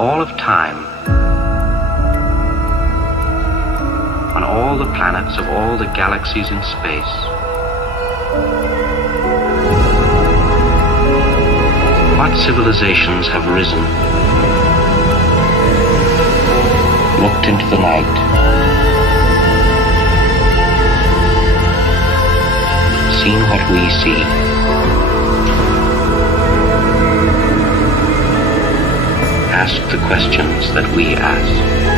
all of time, on all the planets of all the galaxies in space, what civilizations have risen, looked into the night, seen what we see, asked the questions that we ask.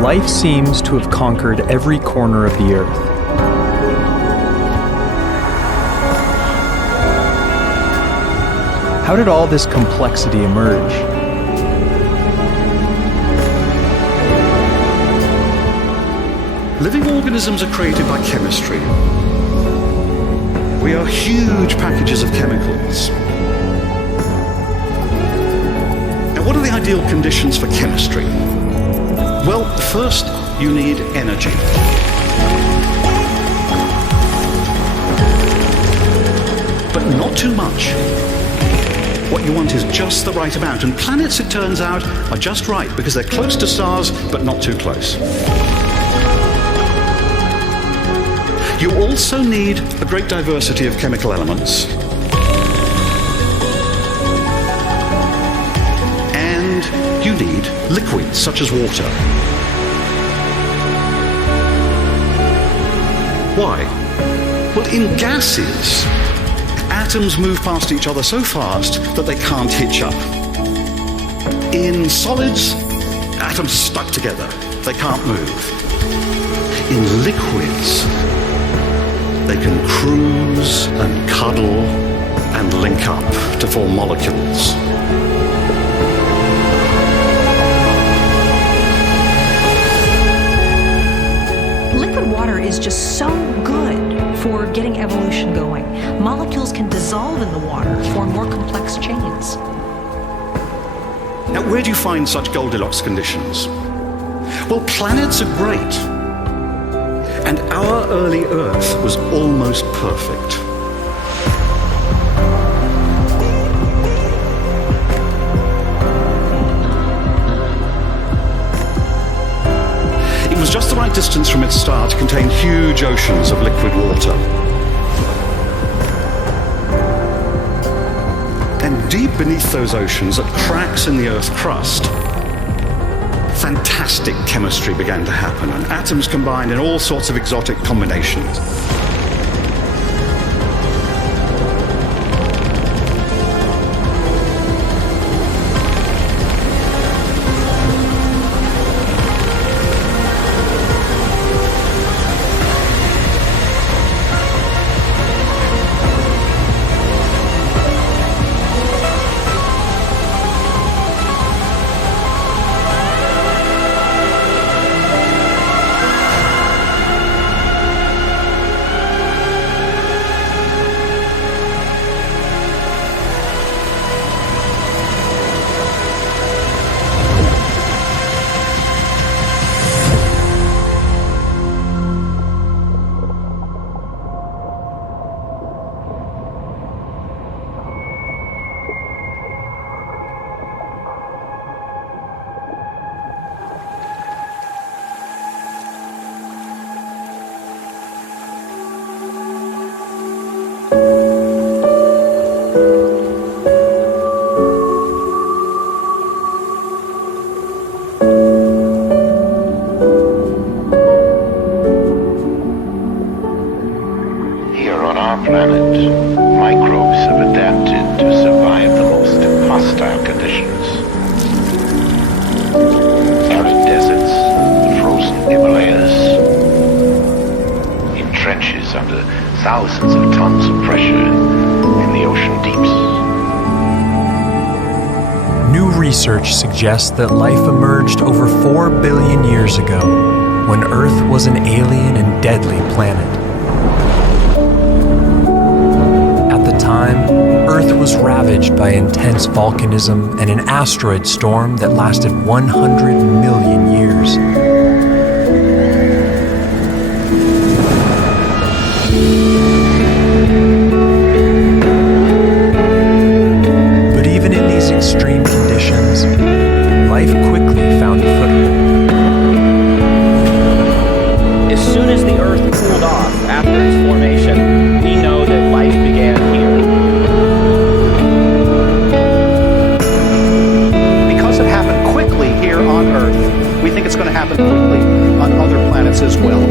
Life seems to have conquered every corner of the Earth. How did all this complexity emerge? Living organisms are created by chemistry. We are huge packages of chemicals. Now, what are the ideal conditions for chemistry? Well, first, you need energy. But not too much. What you want is just the right amount, and planets, it turns out, are just right because they're close to stars, but not too close. You also need a great diversity of chemical elements. You need liquids, such as water. Why? Well, in gases, atoms move past each other so fast that they can't hitch up. In solids, atoms are stuck together. They can't move. In liquids, they can cruise and cuddle and link up to form molecules. Liquid water is just so good for getting evolution going. Molecules can dissolve in the water, form more complex chains. Now, where do you find such Goldilocks conditions? Well, planets are great. And our early Earth was almost perfect. It was just the right distance from its star to contain huge oceans of liquid water. And deep beneath those oceans, at cracks in the Earth's crust, fantastic chemistry began to happen, and atoms combined in all sorts of exotic combinations. On our planet, microbes have adapted to survive the most hostile conditions. Arid deserts, the frozen Himalayas, in trenches under thousands of tons of pressure in the ocean deeps. New research suggests that life emerged over 4 billion years ago, when Earth was an alien and deadly planet. At the time, Earth was ravaged by intense volcanism and an asteroid storm that lasted 100 million years. But even in these extreme conditions, life quickly found a foothold. As soon as the Earth cooled off after its formation, we know that life began here. Because it happened quickly here on Earth, we think it's going to happen quickly on other planets as well.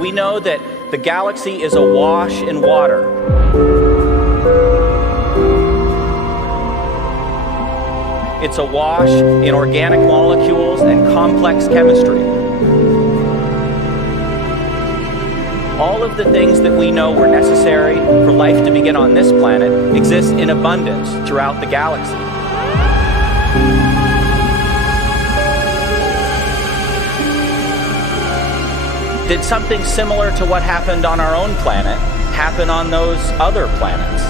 We know that the galaxy is awash in water. It's awash in organic molecules and complex chemistry. All of the things that we know were necessary for life to begin on this planet exist in abundance throughout the galaxy. Did something similar to what happened on our own planet happen on those other planets?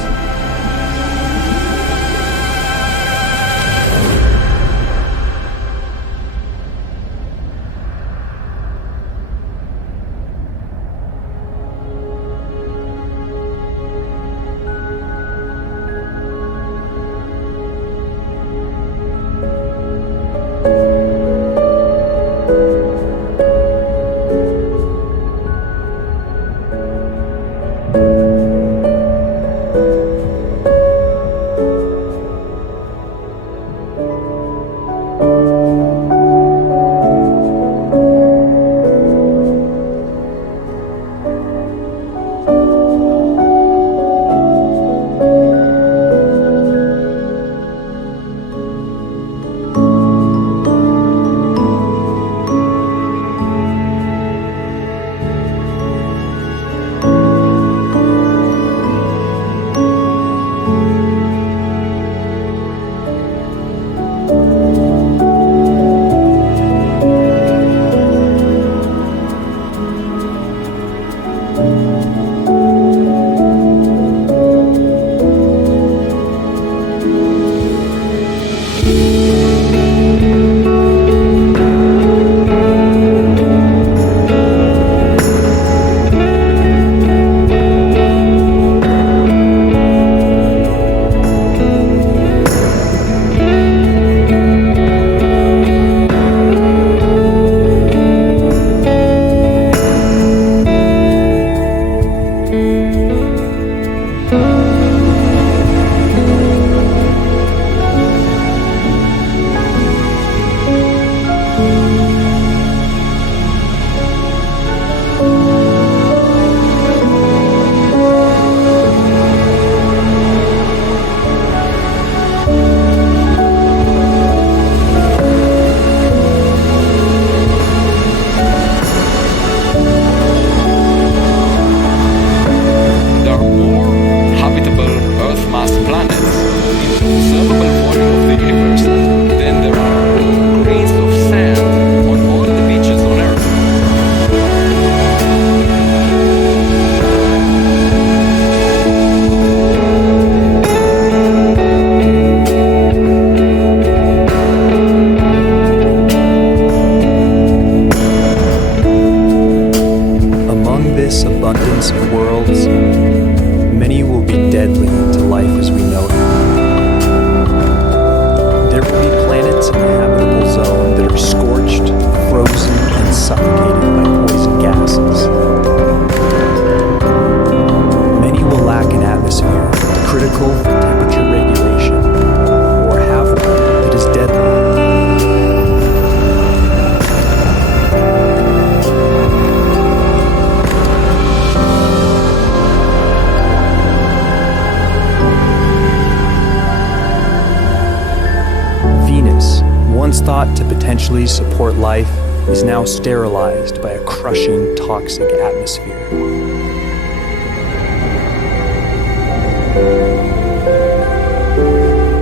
once thought to potentially support life is now sterilized by a crushing toxic atmosphere.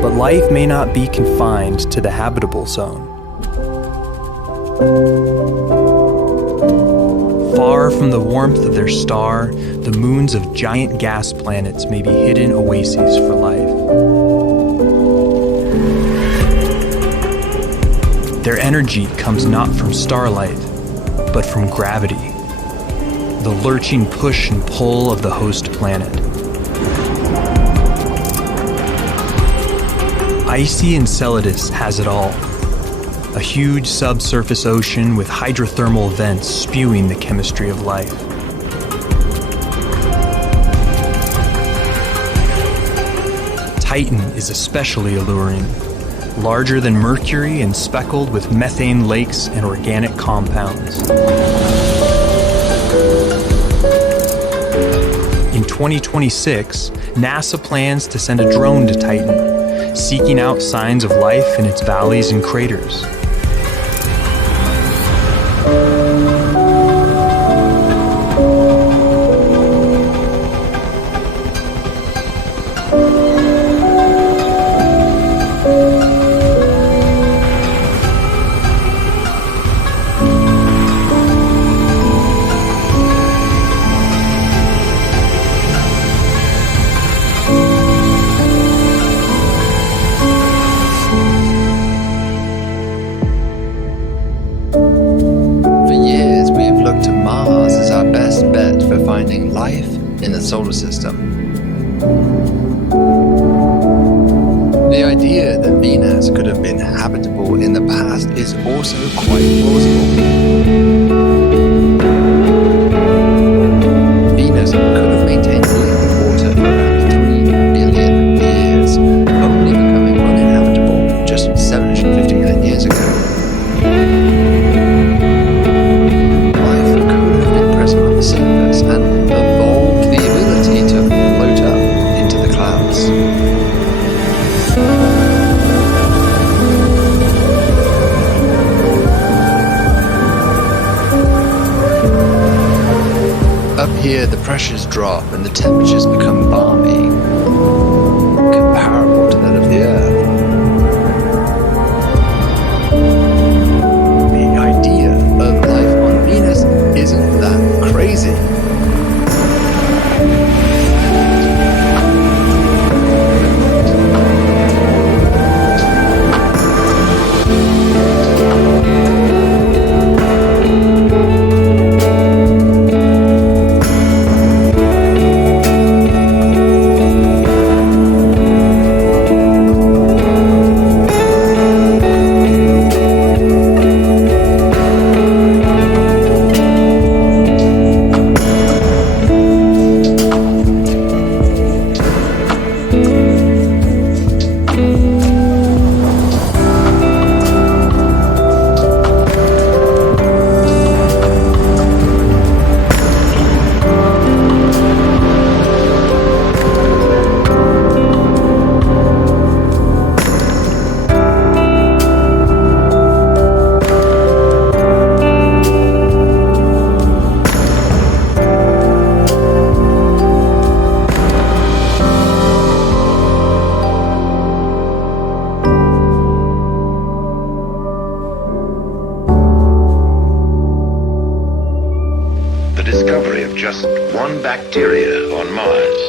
But life may not be confined to the habitable zone. Far from the warmth of their star, the moons of giant gas planets may be hidden oases for life. Their energy comes not from starlight, but from gravity, the lurching push and pull of the host planet. Icy Enceladus has it all. A huge subsurface ocean with hydrothermal vents spewing the chemistry of life. Titan is especially alluring, larger than Mercury and speckled with methane lakes and organic compounds. In 2026, NASA plans to send a drone to Titan, seeking out signs of life in its valleys and craters. Life in the solar system. The idea that Venus could have been habitable in the past is also quite plausible. Venus could have maintained liquid water for around 3 billion years, only becoming uninhabitable just 750 million years ago. Life could have been present on the surface and evolved the ability to float up into the clouds. Up here, the pressures drop and the temperatures become balmy, comparable to that of the Earth. The idea of life on Venus isn't that crazy. Just one bacteria on Mars,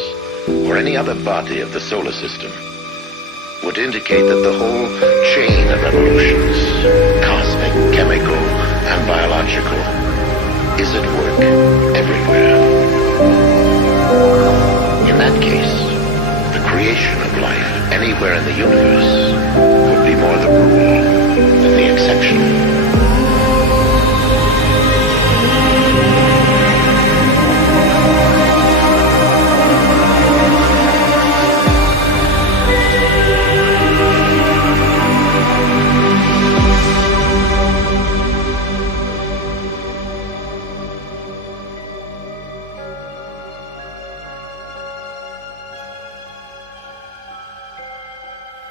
or any other body of the solar system, would indicate that the whole chain of evolutions, cosmic, chemical, and biological, is at work everywhere. In that case, the creation of life anywhere in the universe would be more the rule than the exception.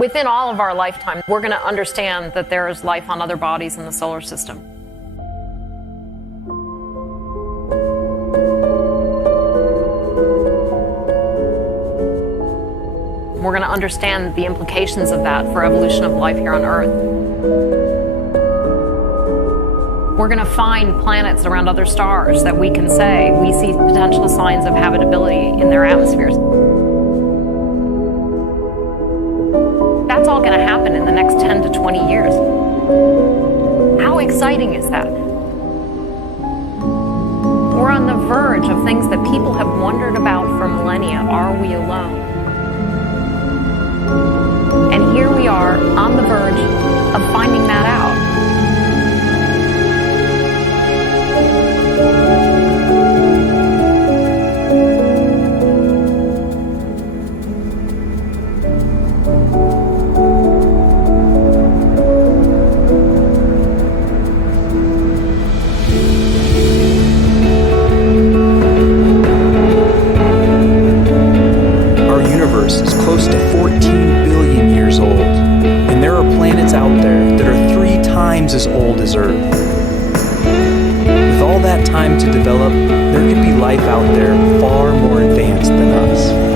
Within all of our lifetime, we're going to understand that there is life on other bodies in the solar system. We're going to understand the implications of that for evolution of life here on Earth. We're going to find planets around other stars that we can say we see potential signs of habitability in their atmospheres. That's all going to happen in the next 10 to 20 years. How exciting is that? We're on the verge of things that people have wondered about for millennia. Are we alone? And here we are on the verge of finding that out. Our universe is close to 14 billion years old, and there are planets out there that are 3 times as old as Earth. With all that time to develop, there could be life out there far more advanced than us.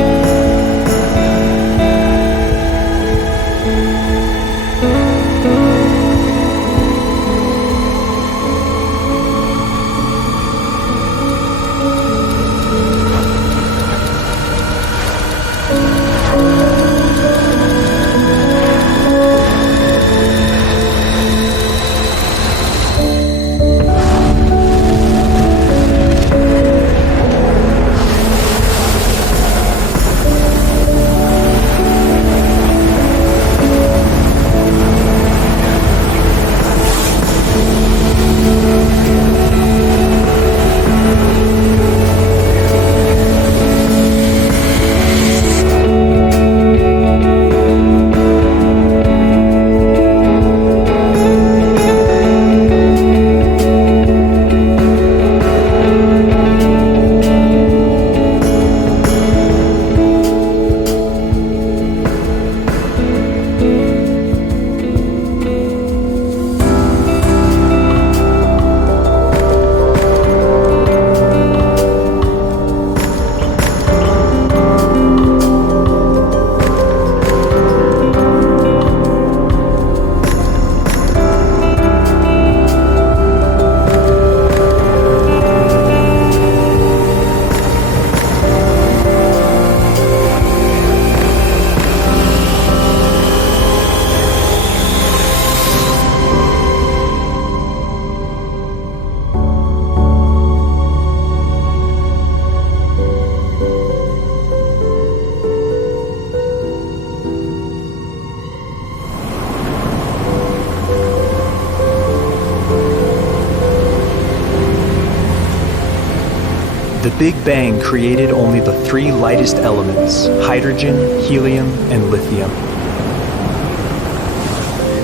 The Big Bang created only the 3 lightest elements: hydrogen, helium, and lithium.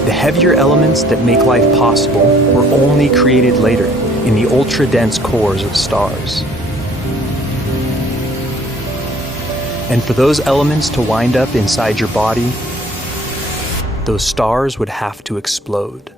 The heavier elements that make life possible were only created later in the ultra-dense cores of stars. And for those elements to wind up inside your body, those stars would have to explode.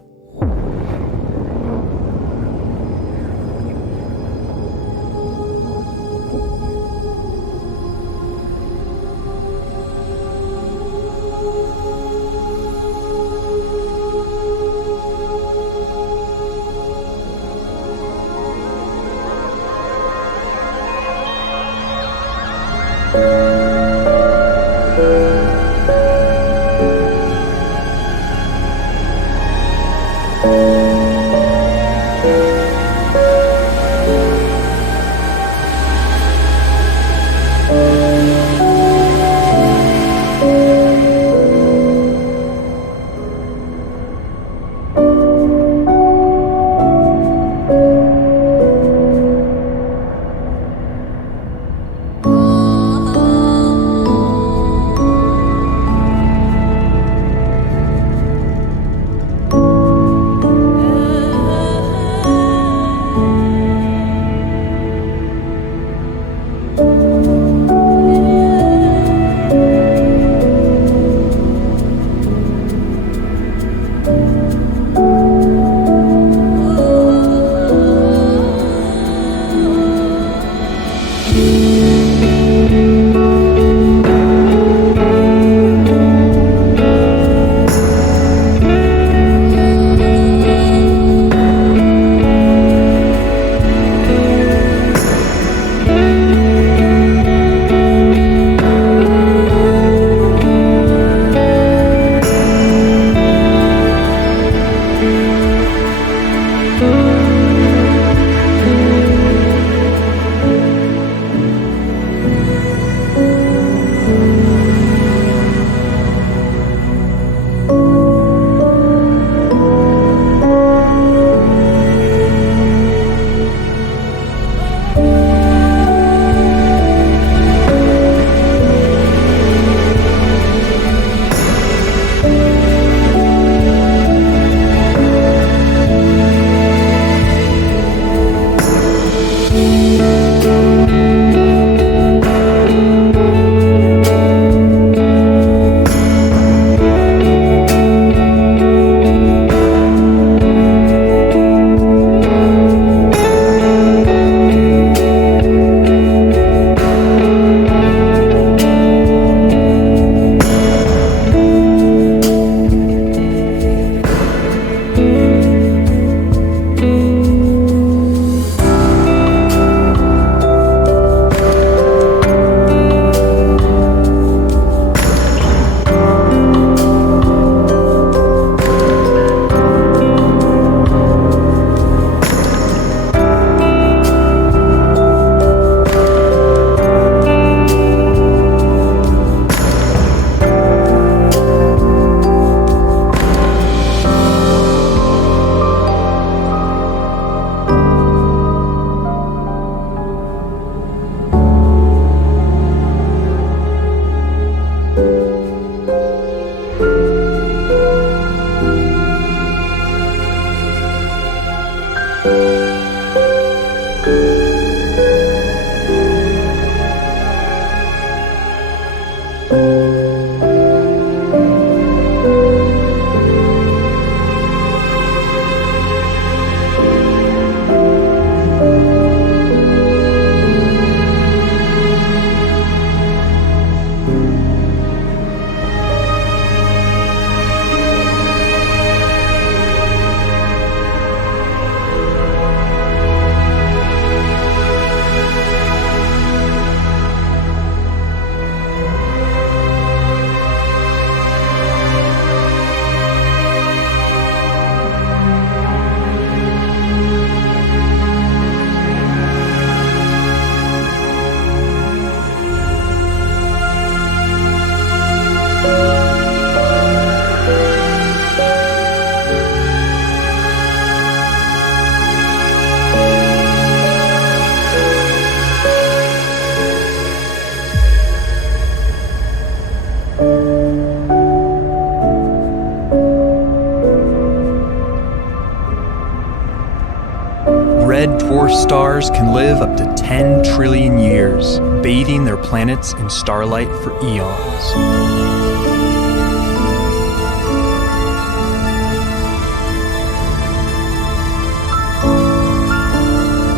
dwarf stars can live up to 10 trillion years, bathing their planets in starlight for eons.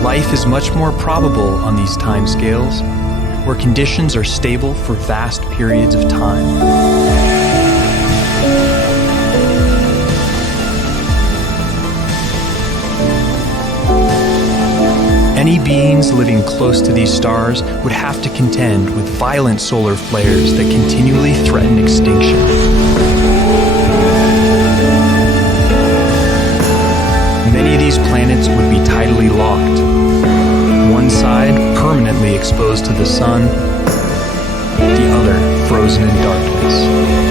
Life is much more probable on these timescales, where conditions are stable for vast periods of time. Any beings living close to these stars would have to contend with violent solar flares that continually threaten extinction. Many of these planets would be tidally locked, one side permanently exposed to the sun, the other frozen in darkness.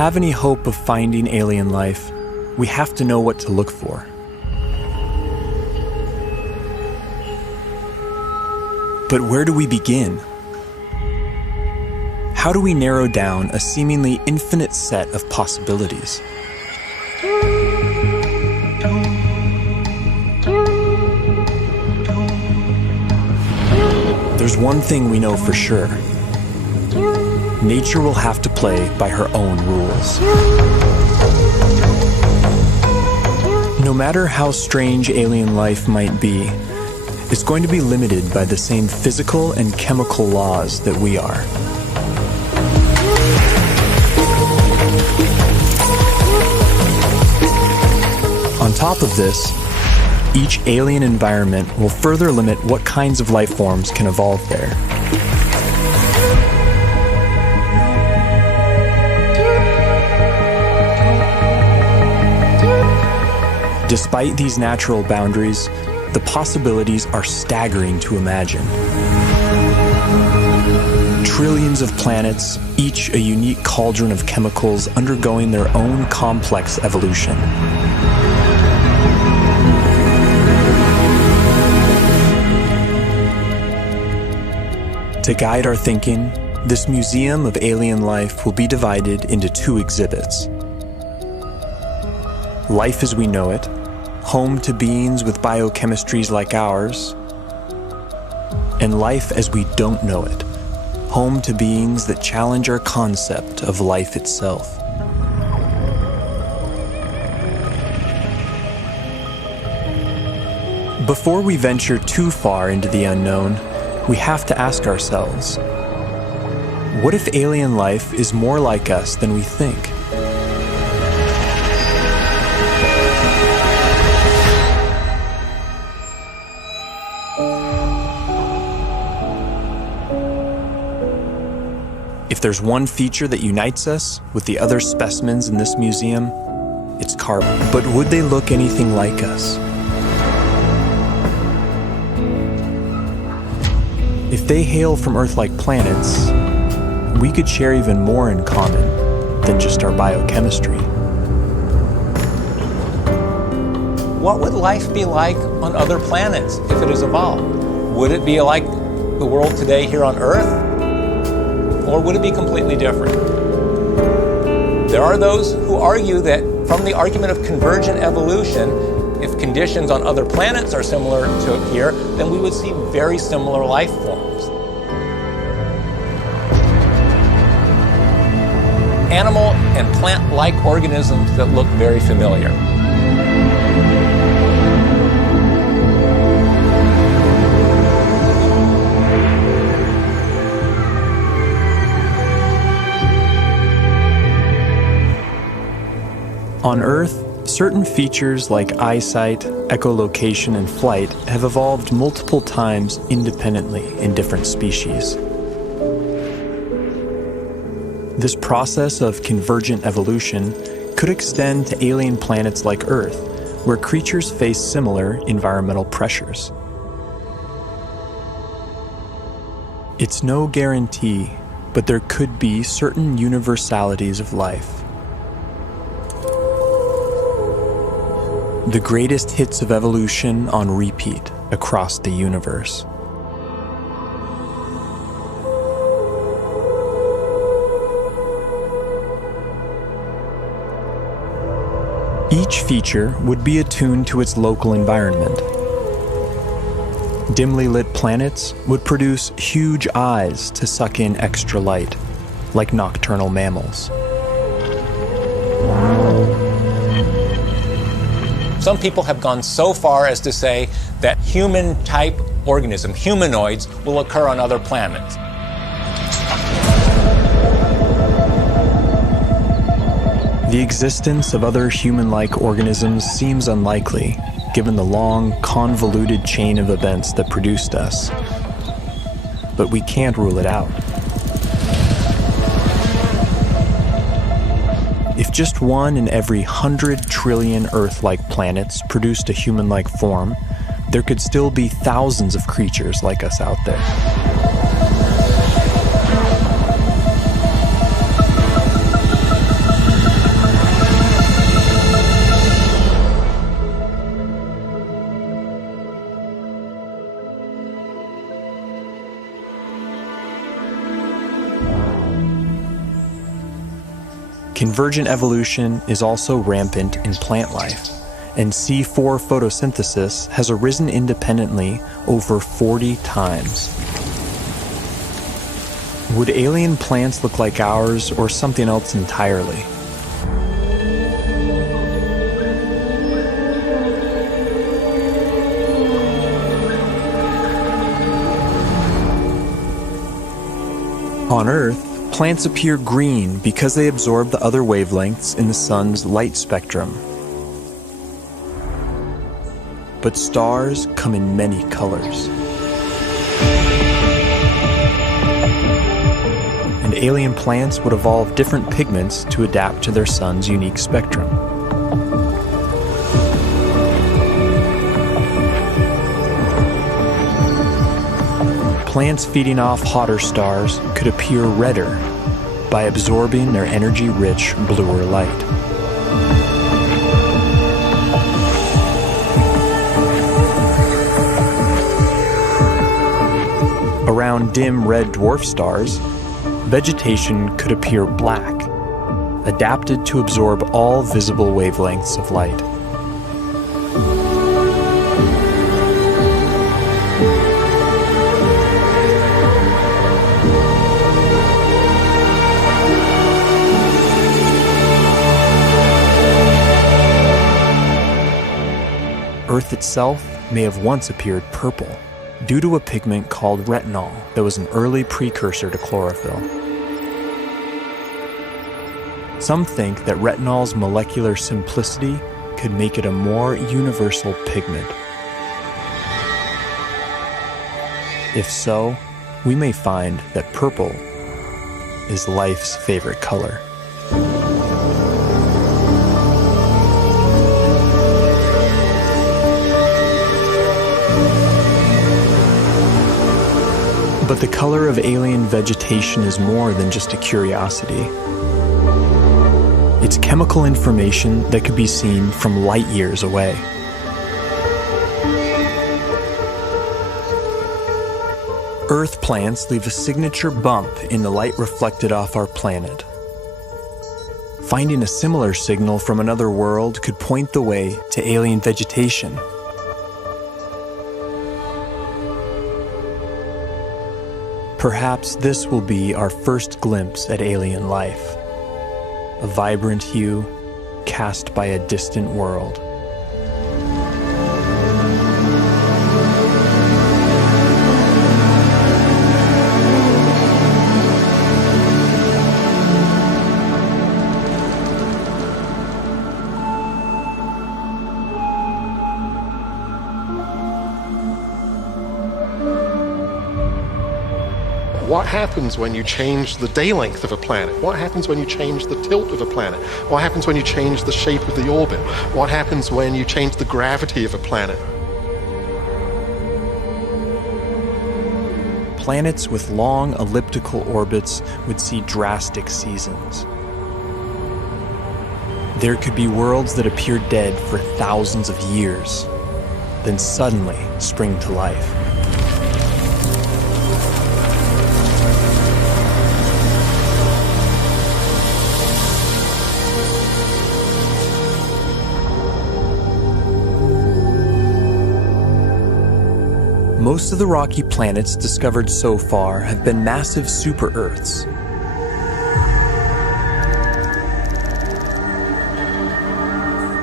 have any hope of finding alien life, we have to know what to look for. But where do we begin? How do we narrow down a seemingly infinite set of possibilities? There's one thing we know for sure. Nature will have to play by her own rules. No matter how strange alien life might be, it's going to be limited by the same physical and chemical laws that we are. On top of this, each alien environment will further limit what kinds of life forms can evolve there. Despite these natural boundaries, the possibilities are staggering to imagine. Trillions of planets, each a unique cauldron of chemicals undergoing their own complex evolution. To guide our thinking, this museum of alien life will be divided into two exhibits. Life as we know it, home to beings with biochemistries like ours, and life as we don't know it, home to beings that challenge our concept of life itself. Before we venture too far into the unknown, we have to ask ourselves, what if alien life is more like us than we think? If there's one feature that unites us with the other specimens in this museum, it's carbon. But would they look anything like us? If they hail from Earth-like planets, we could share even more in common than just our biochemistry. What would life be like on other planets if it has evolved? Would it be like the world today here on Earth? Or would it be completely different? There are those who argue that from the argument of convergent evolution, if conditions on other planets are similar to here, then we would see very similar life forms. Animal and plant-like organisms that look very familiar. On Earth, certain features like eyesight, echolocation, and flight have evolved multiple times independently in different species. This process of convergent evolution could extend to alien planets like Earth, where creatures face similar environmental pressures. It's no guarantee, but there could be certain universalities of life. The greatest hits of evolution on repeat across the universe. Each feature would be attuned to its local environment. Dimly lit planets would produce huge eyes to suck in extra light, like nocturnal mammals. Some people have gone so far as to say that human-type organisms, humanoids, will occur on other planets. The existence of other human-like organisms seems unlikely, given the long, convoluted chain of events that produced us. But we can't rule it out. If just one in every 100 trillion Earth-like planets produced a human-like form, there could still be thousands of creatures like us out there. Convergent evolution is also rampant in plant life, and C4 photosynthesis has arisen independently over 40 times. Would alien plants look like ours or something else entirely? On Earth, plants appear green because they absorb the other wavelengths in the sun's light spectrum. But stars come in many colors. And alien plants would evolve different pigments to adapt to their sun's unique spectrum. Plants feeding off hotter stars could appear redder by absorbing their energy-rich bluer light. Around dim red dwarf stars, vegetation could appear black, adapted to absorb all visible wavelengths of light. Earth itself may have once appeared purple due to a pigment called retinol that was an early precursor to chlorophyll. Some think that retinol's molecular simplicity could make it a more universal pigment. If so, we may find that purple is life's favorite color. But the color of alien vegetation is more than just a curiosity. It's chemical information that could be seen from light years away. Earth plants leave a signature bump in the light reflected off our planet. Finding a similar signal from another world could point the way to alien vegetation. Perhaps this will be our first glimpse at alien life, a vibrant hue cast by a distant world. What happens when you change the day length of a planet? What happens when you change the tilt of a planet? What happens when you change the shape of the orbit? What happens when you change the gravity of a planet? Planets with long elliptical orbits would see drastic seasons. There could be worlds that appear dead for thousands of years, then suddenly spring to life. Most of the rocky planets discovered so far have been massive super-Earths.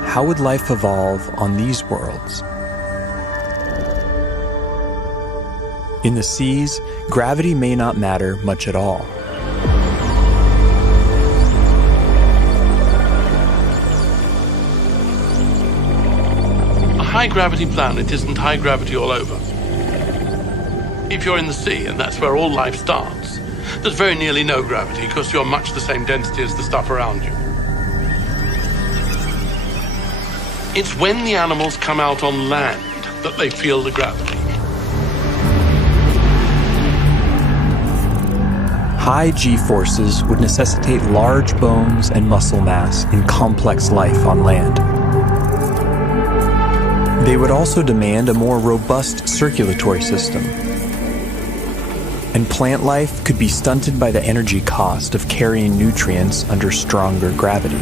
How would life evolve on these worlds? In the seas, gravity may not matter much at all. A high-gravity planet isn't high gravity all over. If you're in the sea, and that's where all life starts, there's very nearly no gravity because you're much the same density as the stuff around you. It's when the animals come out on land that they feel the gravity. High G-forces would necessitate large bones and muscle mass in complex life on land. They would also demand a more robust circulatory system. And plant life could be stunted by the energy cost of carrying nutrients under stronger gravity.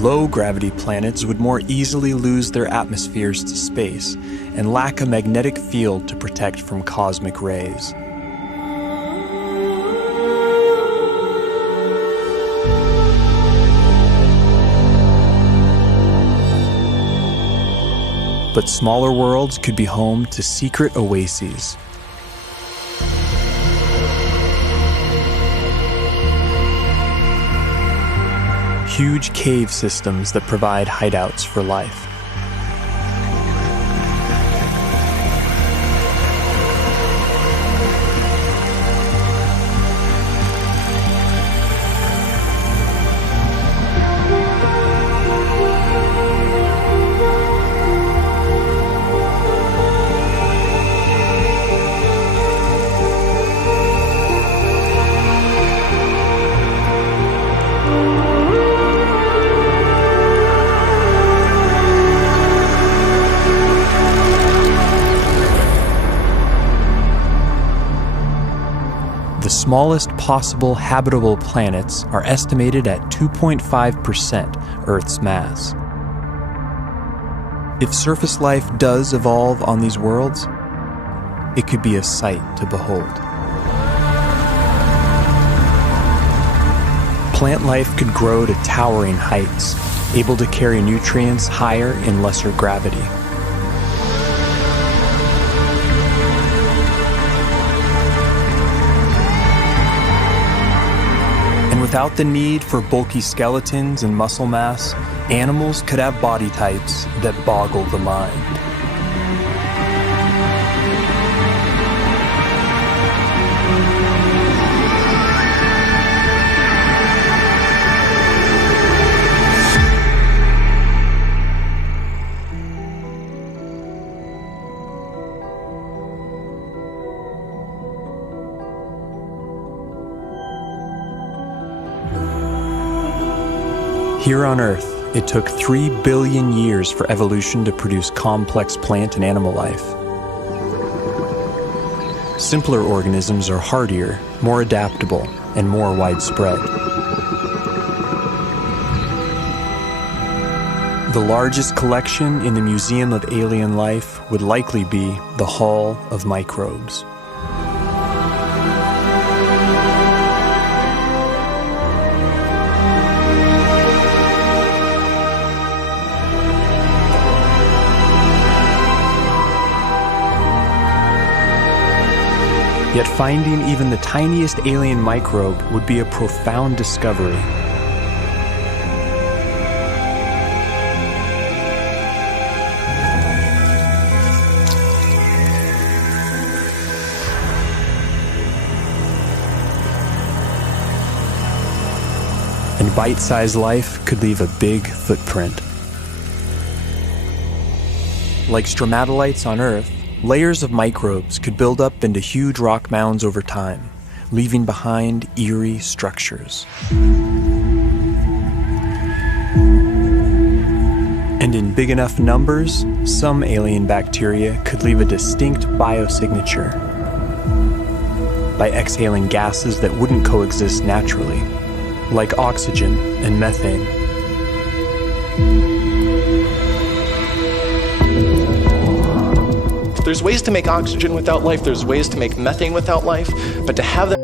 Low-gravity planets would more easily lose their atmospheres to space and lack a magnetic field to protect from cosmic rays. But smaller worlds could be home to secret oases. Huge cave systems that provide hideouts for life. The smallest possible habitable planets are estimated at 2.5% Earth's mass. If surface life does evolve on these worlds, it could be a sight to behold. Plant life could grow to towering heights, able to carry nutrients higher in lesser gravity. Without the need for bulky skeletons and muscle mass, animals could have body types that boggle the mind. Here on Earth, it took 3 billion years for evolution to produce complex plant and animal life. Simpler organisms are hardier, more adaptable, and more widespread. The largest collection in the Museum of Alien Life would likely be the Hall of Microbes. Yet finding even the tiniest alien microbe would be a profound discovery. And bite-sized life could leave a big footprint. Like stromatolites on Earth, layers of microbes could build up into huge rock mounds over time, leaving behind eerie structures. And in big enough numbers, some alien bacteria could leave a distinct biosignature by exhaling gases that wouldn't coexist naturally, like oxygen and methane. There's ways to make oxygen without life, there's ways to make methane without life, but to have that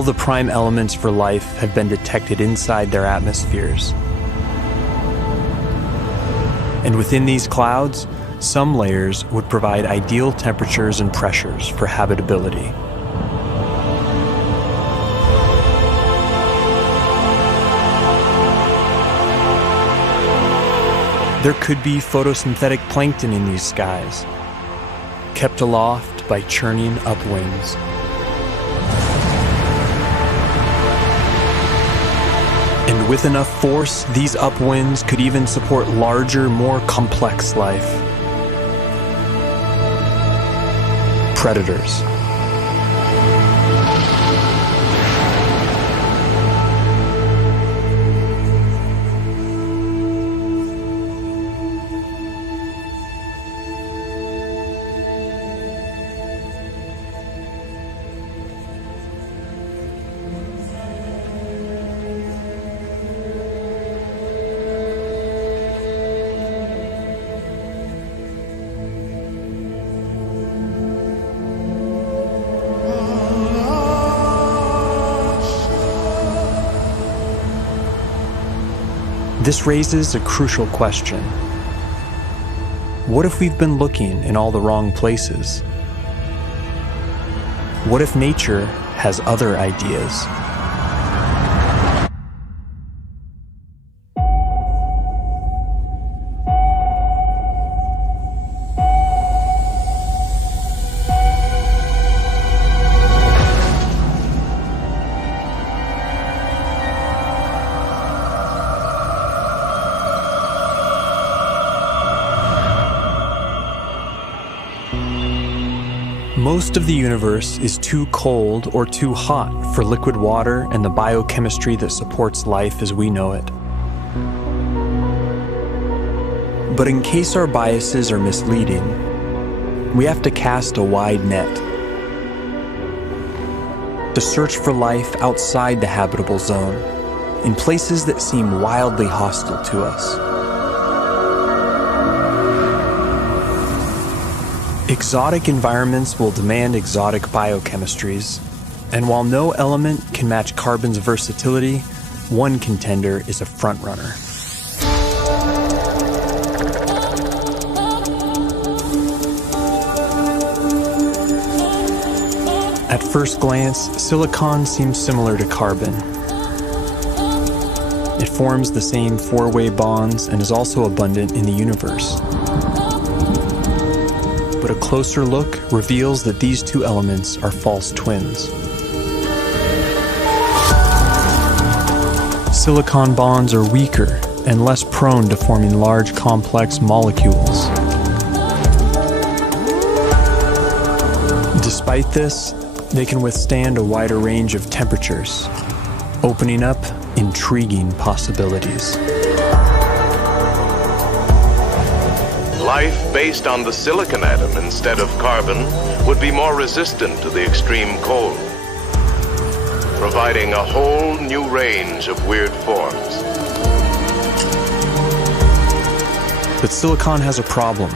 all the prime elements for life have been detected inside their atmospheres. And within these clouds, some layers would provide ideal temperatures and pressures for habitability. There could be photosynthetic plankton in these skies, kept aloft by churning upwinds. And with enough force, these upwinds could even support larger, more complex life. Predators. This raises a crucial question. What if we've been looking in all the wrong places? What if nature has other ideas? Most of the universe is too cold or too hot for liquid water and the biochemistry that supports life as we know it. But in case our biases are misleading, we have to cast a wide net to search for life outside the habitable zone, in places that seem wildly hostile to us. Exotic environments will demand exotic biochemistries, and while no element can match carbon's versatility, one contender is a frontrunner. At first glance, silicon seems similar to carbon. It forms the same four-way bonds and is also abundant in the universe. But a closer look reveals that these two elements are false twins. Silicon bonds are weaker and less prone to forming large, complex molecules. Despite this, they can withstand a wider range of temperatures, opening up intriguing possibilities. Life based on the silicon atom instead of carbon would be more resistant to the extreme cold, providing a whole new range of weird forms. But silicon has a problem.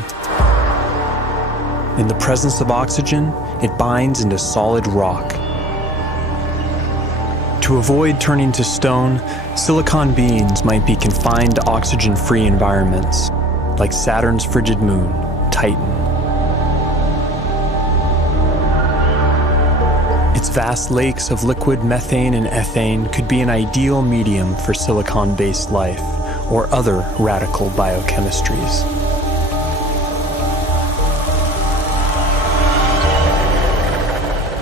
In the presence of oxygen, it binds into solid rock. To avoid turning to stone, silicon beings might be confined to oxygen-free environments, like Saturn's frigid moon, Titan. Its vast lakes of liquid methane and ethane could be an ideal medium for silicon-based life or other radical biochemistries.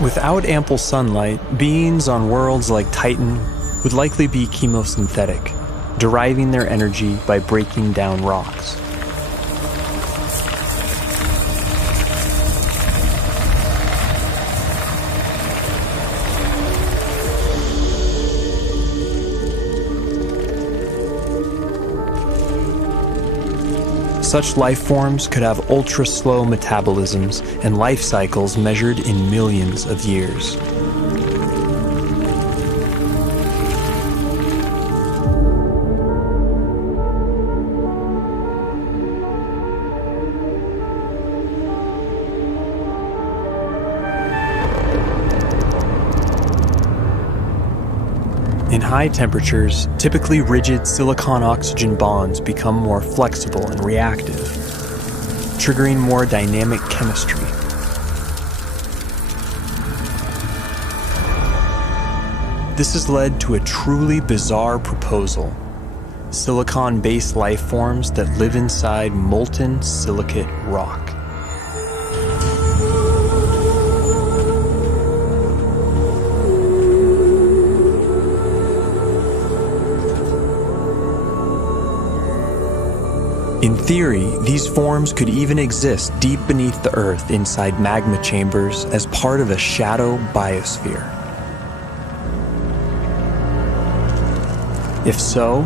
Without ample sunlight, beings on worlds like Titan would likely be chemosynthetic, deriving their energy by breaking down rocks. Such life forms could have ultra-slow metabolisms and life cycles measured in millions of years. high temperatures, typically rigid silicon-oxygen bonds become more flexible and reactive, triggering more dynamic chemistry. This has led to a truly bizarre proposal: silicon-based life forms that live inside molten silicate rock. In theory, these forms could even exist deep beneath the Earth inside magma chambers as part of a shadow biosphere. If so,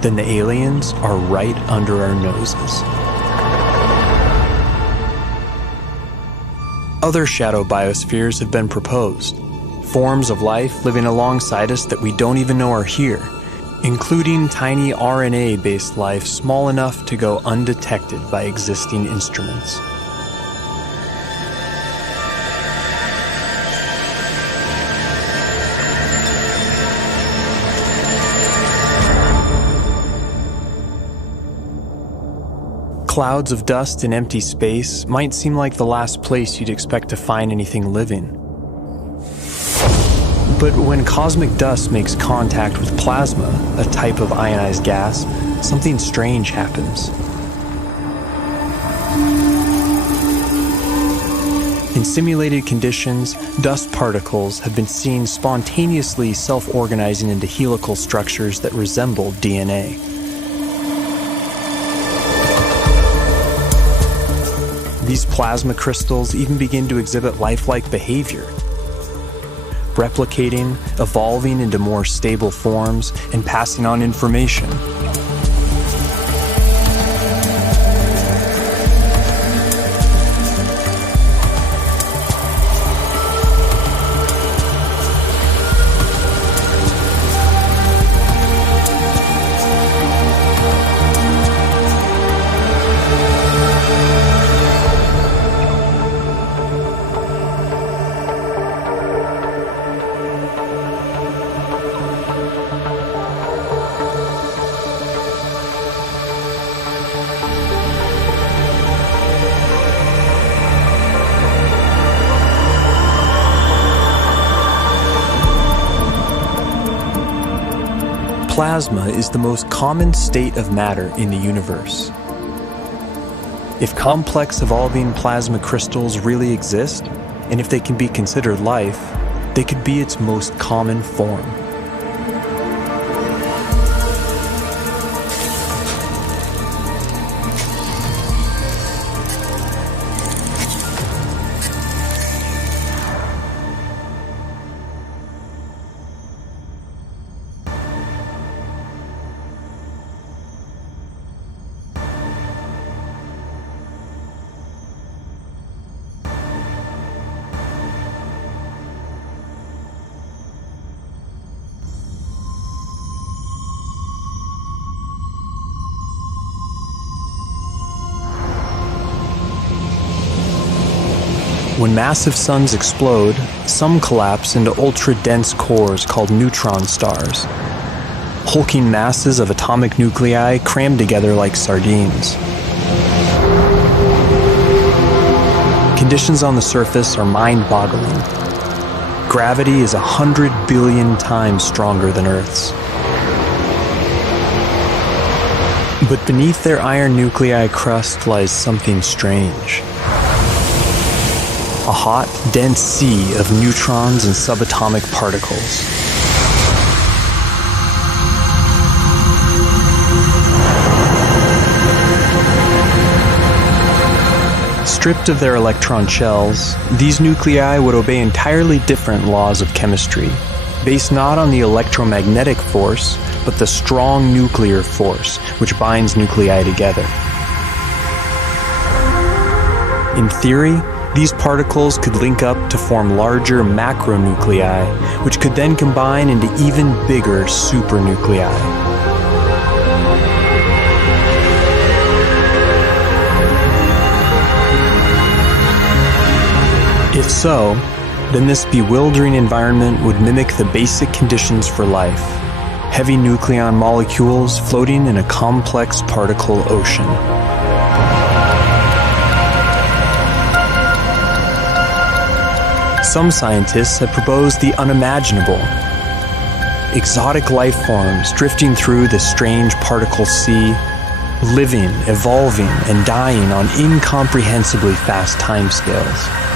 then the aliens are right under our noses. Other shadow biospheres have been proposed, forms of life living alongside us that we don't even know are here, including tiny RNA-based life small enough to go undetected by existing instruments. Clouds of dust in empty space might seem like the last place you'd expect to find anything living. But when cosmic dust makes contact with plasma, a type of ionized gas, something strange happens. In simulated conditions, dust particles have been seen spontaneously self-organizing into helical structures that resemble DNA. These plasma crystals even begin to exhibit lifelike behavior, replicating, evolving into more stable forms, and passing on information. Plasma is the most common state of matter in the universe. If complex evolving plasma crystals really exist, and if they can be considered life, they could be its most common form. When massive suns explode, some collapse into ultra-dense cores called neutron stars, hulking masses of atomic nuclei crammed together like sardines. Conditions on the surface are mind-boggling. Gravity is 100 billion times stronger than Earth's. But beneath their iron nuclei crust lies something strange. A hot, dense sea of neutrons and subatomic particles. Stripped of their electron shells, these nuclei would obey entirely different laws of chemistry, based not on the electromagnetic force, but the strong nuclear force which binds nuclei together. In theory, these particles could link up to form larger macronuclei, which could then combine into even bigger supernuclei. If so, then this bewildering environment would mimic the basic conditions for life. heavy nucleon molecules floating in a complex particle ocean. Some scientists have proposed the unimaginable. Exotic life forms drifting through the strange particle sea, living, evolving, and dying on incomprehensibly fast timescales.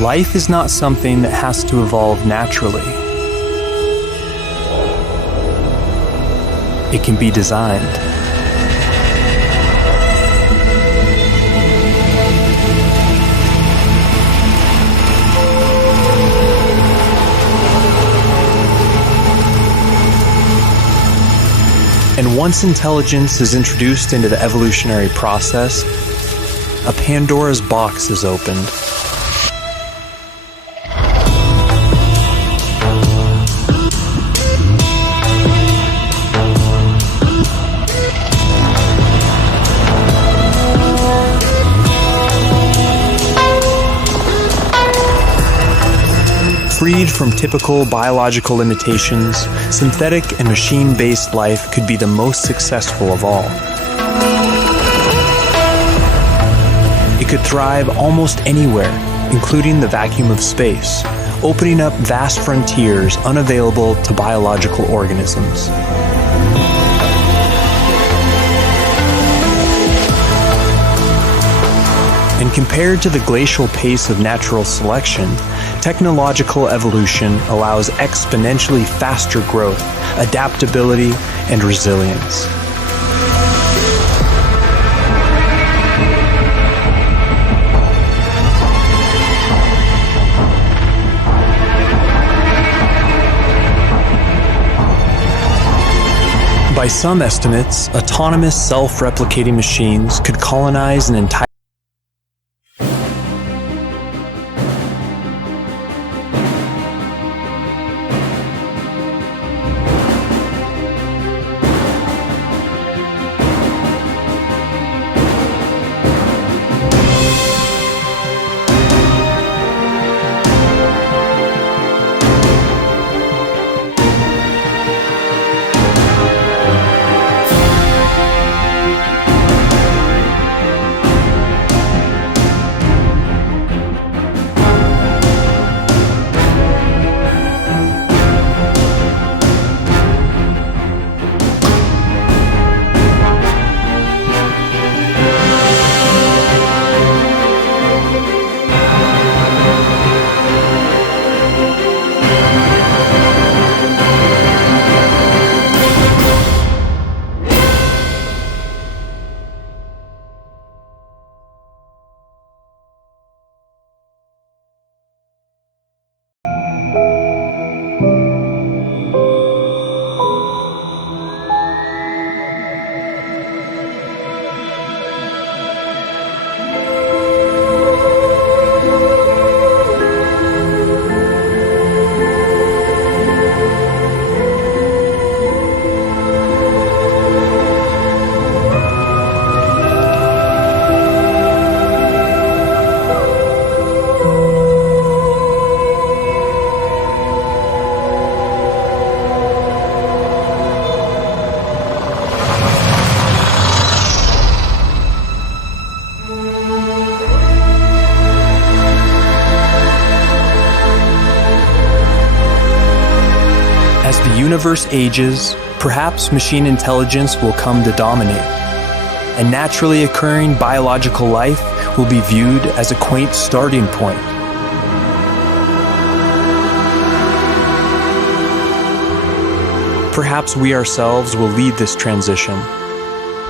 Life is not something that has to evolve naturally. It can be designed. And once intelligence is introduced into the evolutionary process, a Pandora's box is opened. Freed from typical biological limitations, synthetic and machine-based life could be the most successful of all. It could thrive almost anywhere, including the vacuum of space, opening up vast frontiers unavailable to biological organisms. And compared to the glacial pace of natural selection, technological evolution allows exponentially faster growth, adaptability, and resilience. By some estimates, autonomous self-replicating machines could colonize an entire As the universe ages, perhaps machine intelligence will come to dominate, and naturally occurring biological life will be viewed as a quaint starting point. Perhaps we ourselves will lead this transition,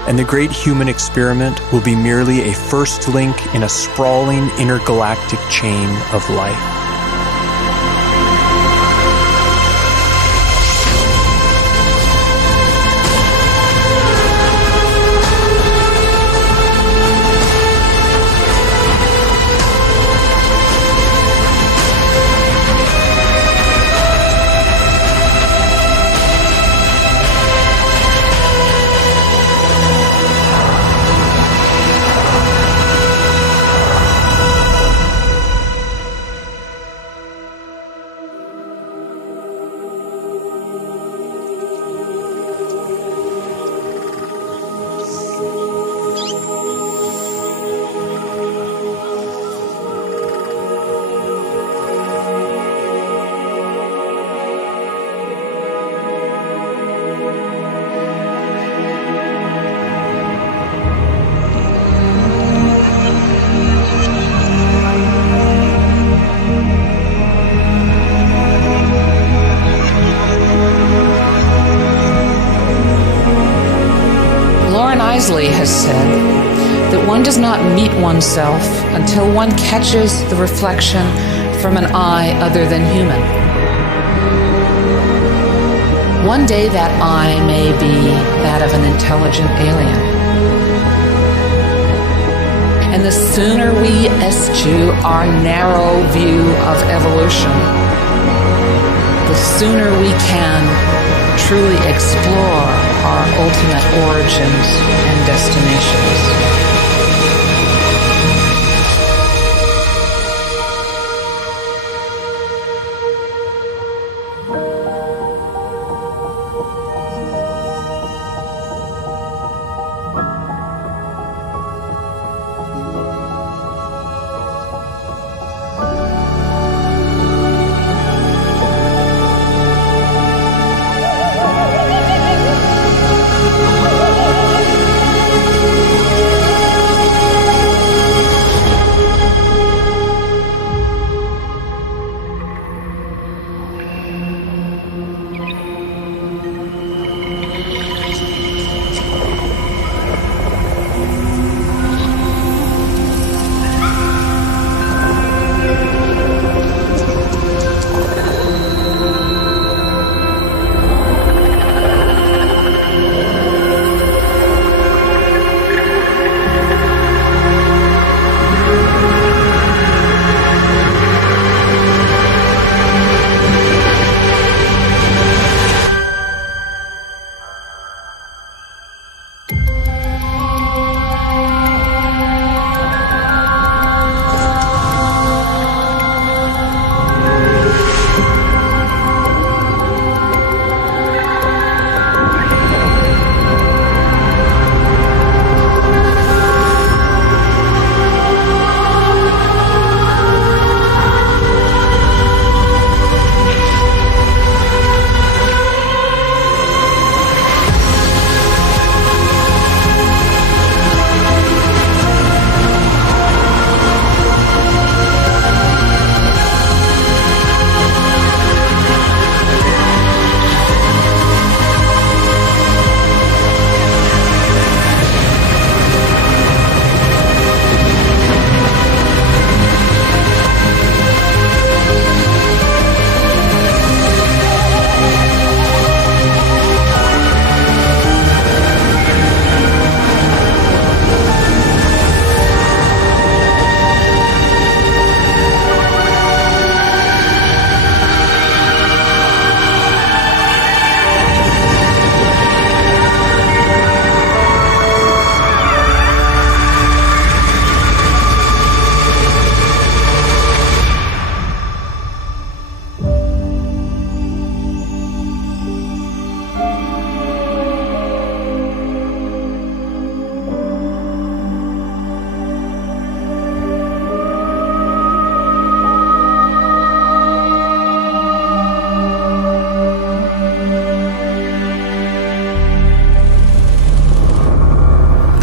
and the great human experiment will be merely a first link in a sprawling intergalactic chain of life. Has said that one does not meet oneself until one catches the reflection from an eye other than human. One day that eye may be that of an intelligent alien. And the sooner we eschew our narrow view of evolution, the sooner we can truly explore our ultimate origins and destinations.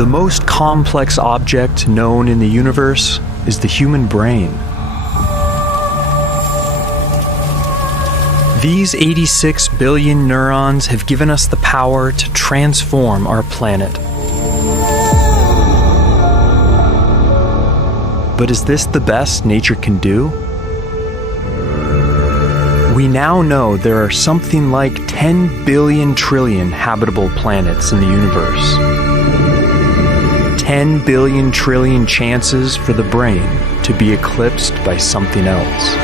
The most complex object known in the universe is the human brain. These 86 billion neurons have given us the power to transform our planet. But is this the best nature can do? We now know there are something like 10 billion trillion habitable planets in the universe. 10 billion trillion chances for the brain to be eclipsed by something else.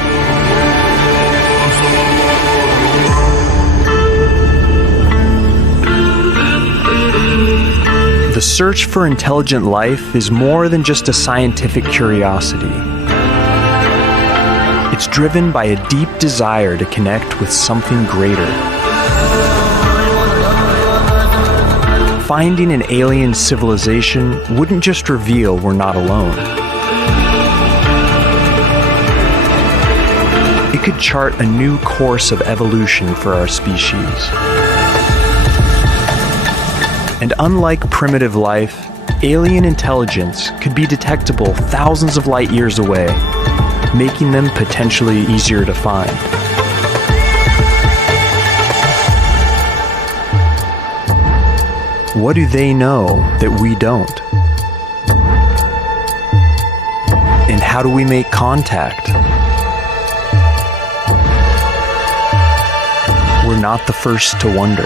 The search for intelligent life is more than just a scientific curiosity. It's driven by a deep desire to connect with something greater. Finding an alien civilization wouldn't just reveal we're not alone. It could chart a new course of evolution for our species. And unlike primitive life, alien intelligence could be detectable thousands of light years away, making them potentially easier to find. What do they know that we don't? And how do we make contact? We're not the first to wonder.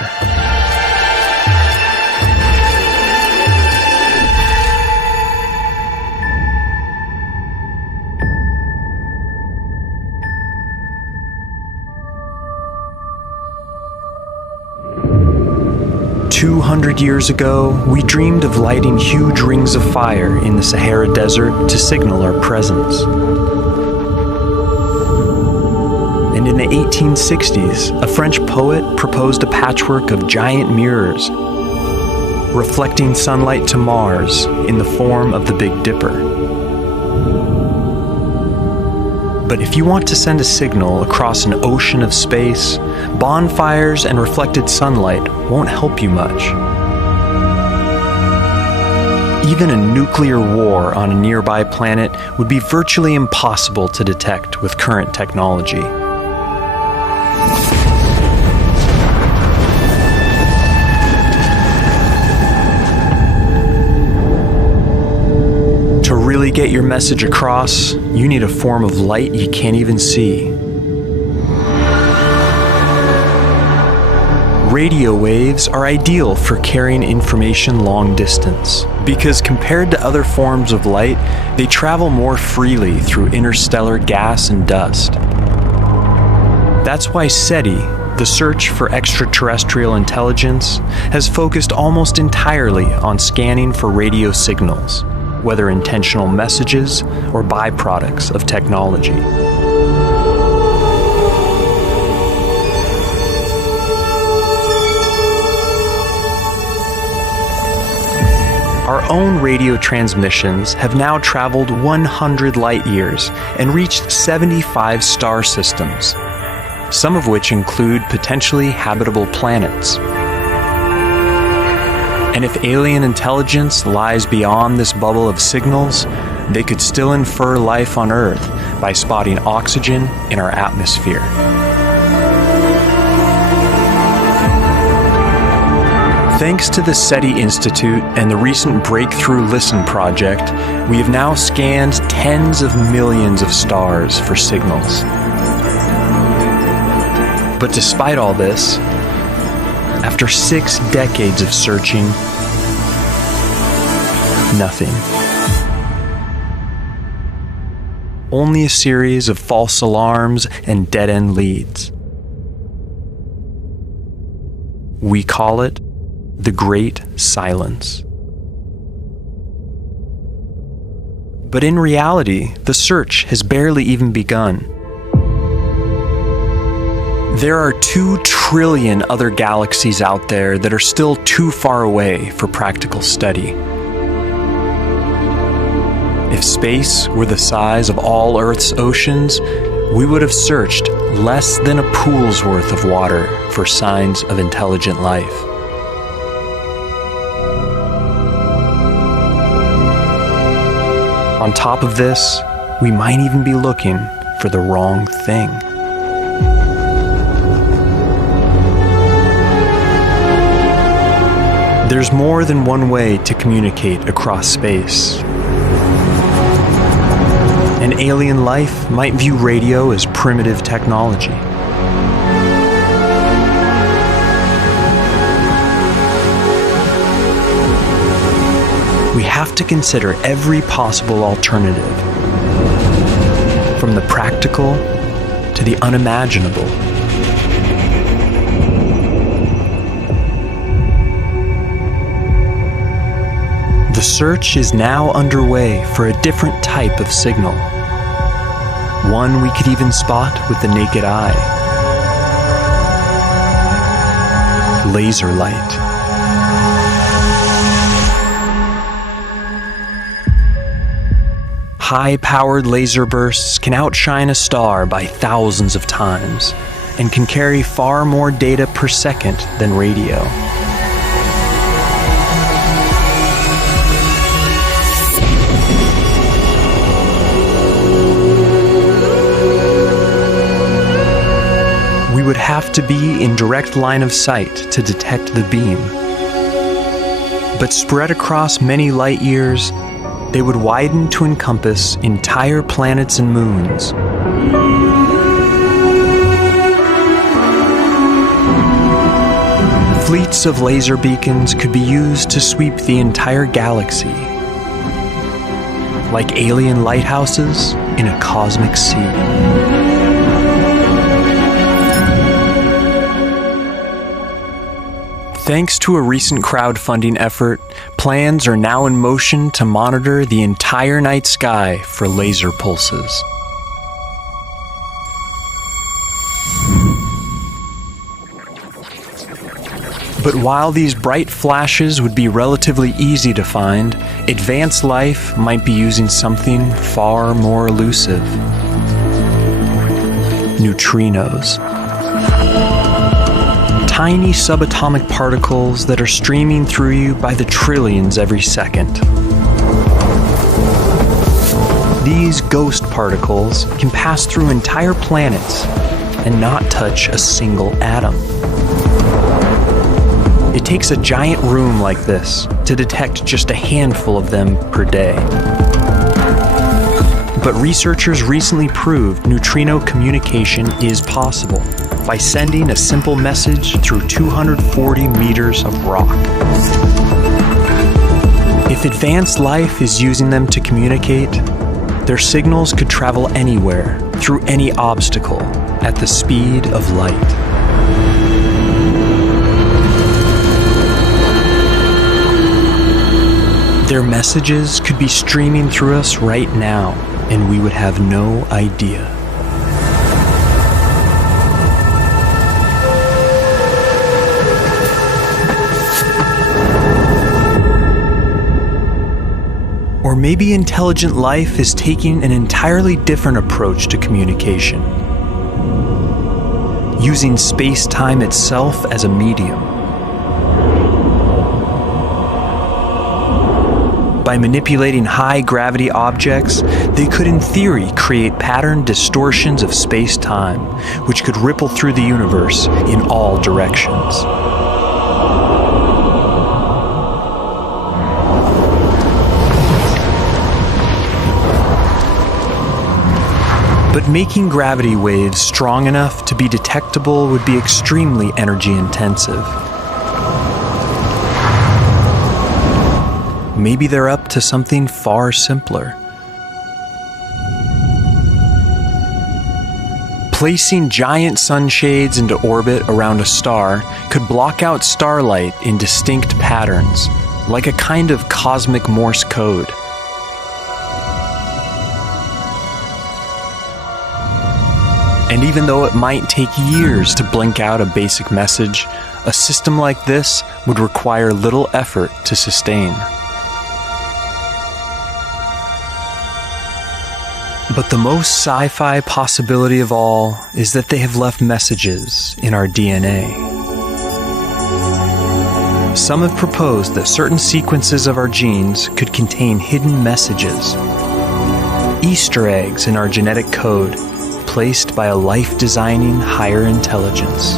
"200 years ago, we dreamed of lighting huge rings of fire in the Sahara Desert to signal our presence. And in the 1860s, a French poet proposed a patchwork of giant mirrors reflecting sunlight to Mars in the form of the Big Dipper. But if you want to send a signal across an ocean of space, bonfires and reflected sunlight won't help you much. Even a nuclear war on a nearby planet would be virtually impossible to detect with current technology. To really get your message across, you need a form of light you can't even see. Radio waves are ideal for carrying information long distance, because compared to other forms of light, they travel more freely through interstellar gas and dust. That's why SETI, the search for extraterrestrial intelligence, has focused almost entirely on scanning for radio signals, whether intentional messages or byproducts of technology. Our own radio transmissions have now traveled 100 light years and reached 75 star systems, some of which include potentially habitable planets. And if alien intelligence lies beyond this bubble of signals, they could still infer life on Earth by spotting oxygen in our atmosphere. Thanks to the SETI Institute and the recent Breakthrough Listen project, we have now scanned tens of millions of stars for signals. But despite all this, after 6 decades of searching, nothing. Only a series of false alarms and dead-end leads. We call it the Great Silence. But in reality, the search has barely even begun. There are 2 trillion other galaxies out there that are still too far away for practical study. If space were the size of all Earth's oceans, we would have searched less than a pool's worth of water for signs of intelligent life. On top of this, we might even be looking for the wrong thing. There's more than one way to communicate across space. and alien life might view radio as primitive technology. We have to consider every possible alternative, from the practical to the unimaginable. The search is now underway for a different type of signal, one we could even spot with the naked eye: laser light. High-powered laser bursts can outshine a star by thousands of times and can carry far more data per second than radio. We would have to be in direct line of sight to detect the beam. But spread across many light years, they would widen to encompass entire planets and moons. Fleets of laser beacons could be used to sweep the entire galaxy, like alien lighthouses in a cosmic sea. Thanks to a recent crowdfunding effort, plans are now in motion to monitor the entire night sky for laser pulses. But while these bright flashes would be relatively easy to find, advanced life might be using something far more elusive: neutrinos. Tiny subatomic particles that are streaming through you by the trillions every second. These ghost particles can pass through entire planets and not touch a single atom. It takes a giant room like this to detect just a handful of them per day. But researchers recently proved neutrino communication is possible by sending a simple message through 240 meters of rock. If advanced life is using them to communicate, their signals could travel anywhere, through any obstacle, at the speed of light. Their messages could be streaming through us right now, and we would have no idea. Or maybe intelligent life is taking an entirely different approach to communication, using space-time itself as a medium. By manipulating high-gravity objects, they could in theory create pattern distortions of space-time, which could ripple through the universe in all directions. But making gravity waves strong enough to be detectable would be extremely energy intensive. Maybe they're up to something far simpler. Placing giant sunshades into orbit around a star could block out starlight in distinct patterns, like a kind of cosmic Morse code. And even though it might take years to blink out a basic message, a system like this would require little effort to sustain. But the most sci-fi possibility of all is that they have left messages in our DNA. Some have proposed that certain sequences of our genes could contain hidden messages, Easter eggs in our genetic code, placed by a life-designing higher intelligence.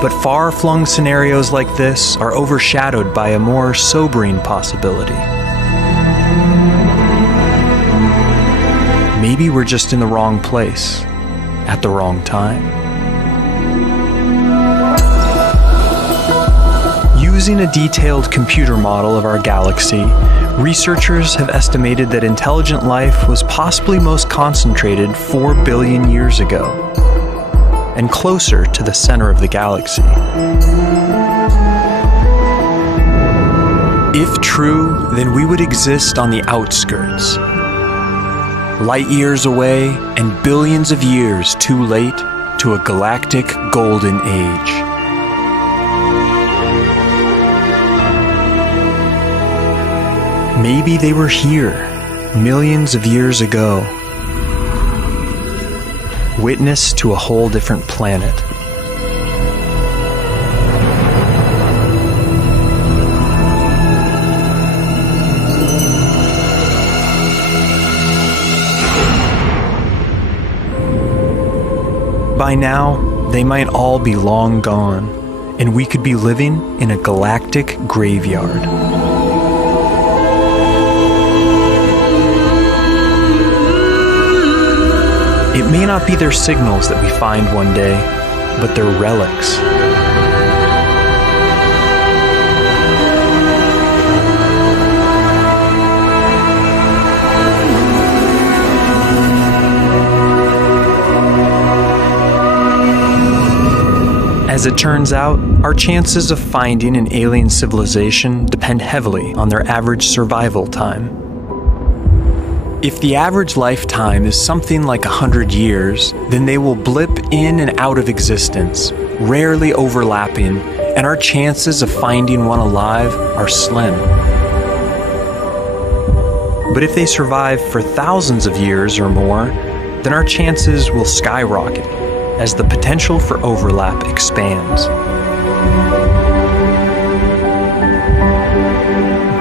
But far-flung scenarios like this are overshadowed by a more sobering possibility: maybe we're just in the wrong place at the wrong time. Using a detailed computer model of our galaxy, researchers have estimated that intelligent life was possibly most concentrated 4 billion years ago, and closer to the center of the galaxy. If true, then we would exist on the outskirts, light years away and billions of years too late to a galactic golden age. Maybe they were here millions of years ago, witness to a whole different planet. By now, they might all be long gone, and we could be living in a galactic graveyard. It may not be their signals that we find one day, but their relics. As it turns out, our chances of finding an alien civilization depend heavily on their average survival time. If the average lifetime is something like 100 years, then they will blip in and out of existence, rarely overlapping, and our chances of finding one alive are slim. But if they survive for thousands of years or more, then our chances will skyrocket as the potential for overlap expands.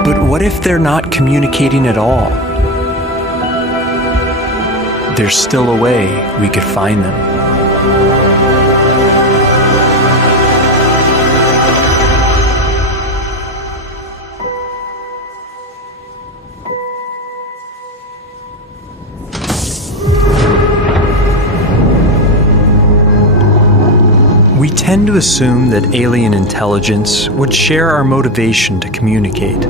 But what if they're not communicating at all? There's still a way we could find them. We tend to assume that alien intelligence would share our motivation to communicate.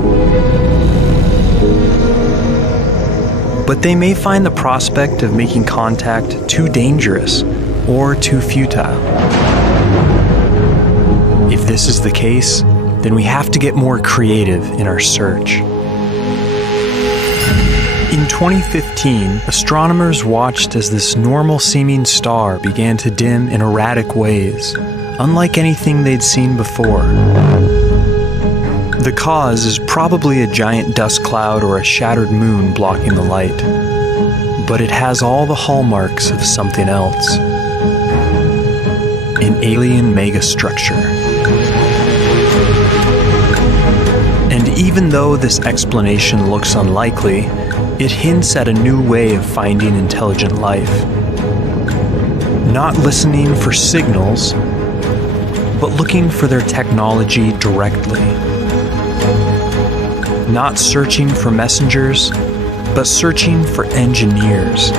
But they may find the prospect of making contact too dangerous or too futile. If this is the case, then we have to get more creative in our search. In 2015, astronomers watched as this normal-seeming star began to dim in erratic ways, unlike anything they'd seen before. The cause is probably a giant dust cloud or a shattered moon blocking the light, but it has all the hallmarks of something else: an alien megastructure. And even though this explanation looks unlikely, it hints at a new way of finding intelligent life. Not listening for signals, but looking for their technology directly. Not searching for messengers, but searching for engineers.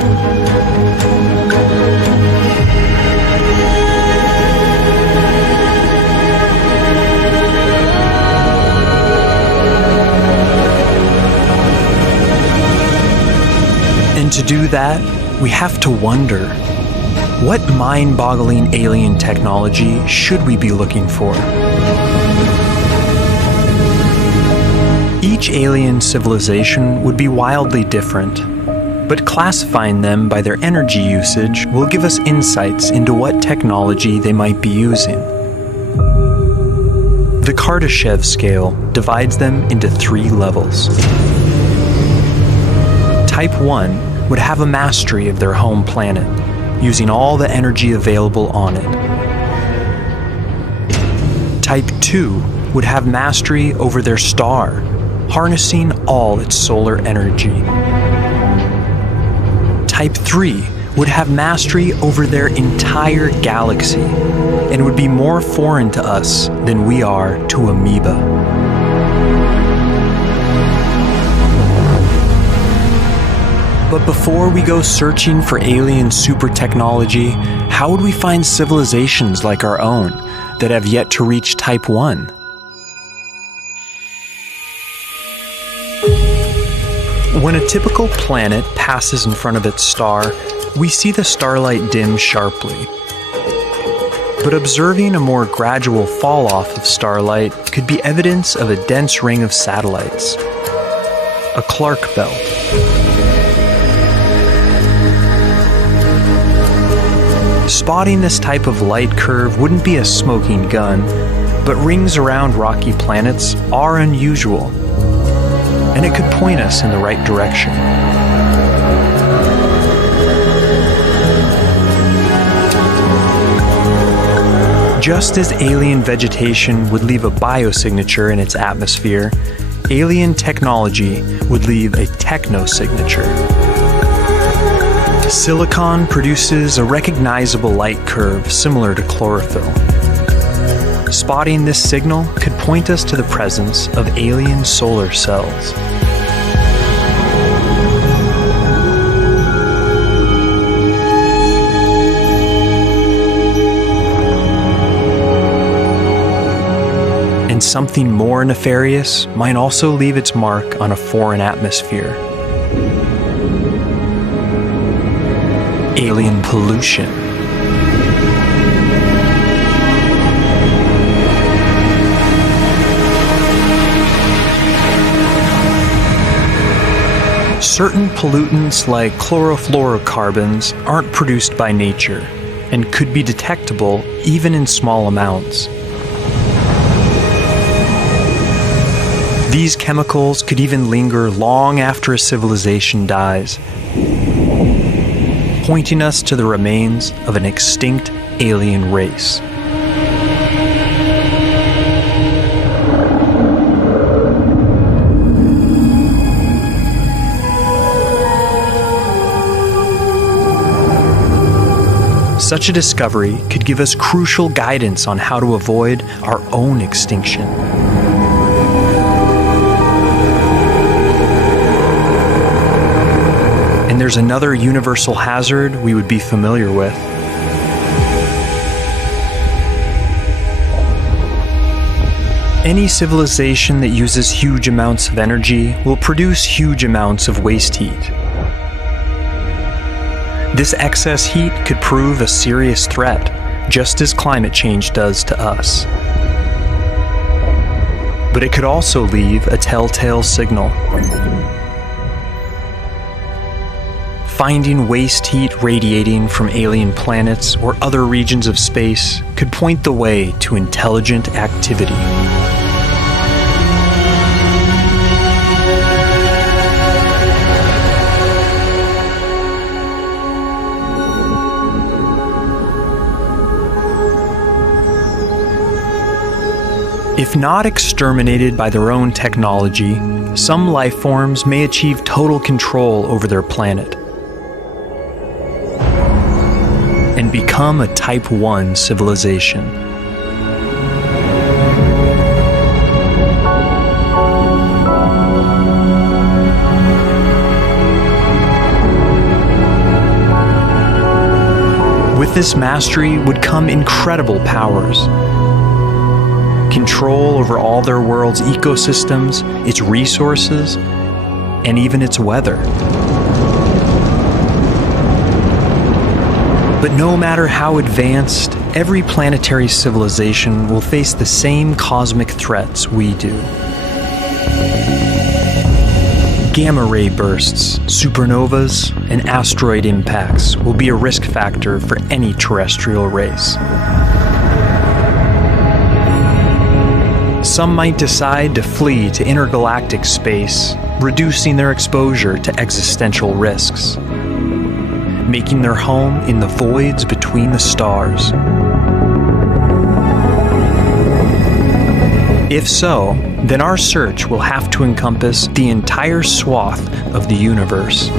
And to do that, we have to wonder, what mind-boggling alien technology should we be looking for? Each alien civilization would be wildly different, but classifying them by their energy usage will give us insights into what technology they might be using. The Kardashev scale divides them into 3 levels. Type 1 would have a mastery of their home planet, using all the energy available on it. Type 2 would have mastery over their star, harnessing all its solar energy. Type 3 would have mastery over their entire galaxy, and would be more foreign to us than we are to amoeba. But before we go searching for alien super technology, how would we find civilizations like our own that have yet to reach Type 1? When a typical planet passes in front of its star, we see the starlight dim sharply. But observing a more gradual fall-off of starlight could be evidence of a dense ring of satellites, a Clark belt. Spotting this type of light curve wouldn't be a smoking gun, but rings around rocky planets are unusual, and it could point us in the right direction. Just as alien vegetation would leave a biosignature in its atmosphere, alien technology would leave a technosignature. Silicon produces a recognizable light curve similar to chlorophyll. Spotting this signal could point us to the presence of alien solar cells. And something more nefarious might also leave its mark on a foreign atmosphere. Alien pollution. Certain pollutants like chlorofluorocarbons aren't produced by nature and could be detectable even in small amounts. These chemicals could even linger long after a civilization dies, pointing us to the remains of an extinct alien race. Such a discovery could give us crucial guidance on how to avoid our own extinction. And there's another universal hazard we would be familiar with. Any civilization that uses huge amounts of energy will produce huge amounts of waste heat. This excess heat could prove a serious threat, just as climate change does to us. But it could also leave a telltale signal. Finding waste heat radiating from alien planets or other regions of space could point the way to intelligent activity. If not exterminated by their own technology, some life forms may achieve total control over their planet and become a Type 1 civilization. With this mastery would come incredible powers. Control over all their world's ecosystems, its resources, and even its weather. But no matter how advanced, every planetary civilization will face the same cosmic threats we do. Gamma ray bursts, supernovas, and asteroid impacts will be a risk factor for any terrestrial race. Some might decide to flee to intergalactic space, reducing their exposure to existential risks, making their home in the voids between the stars. If so, then our search will have to encompass the entire swath of the universe.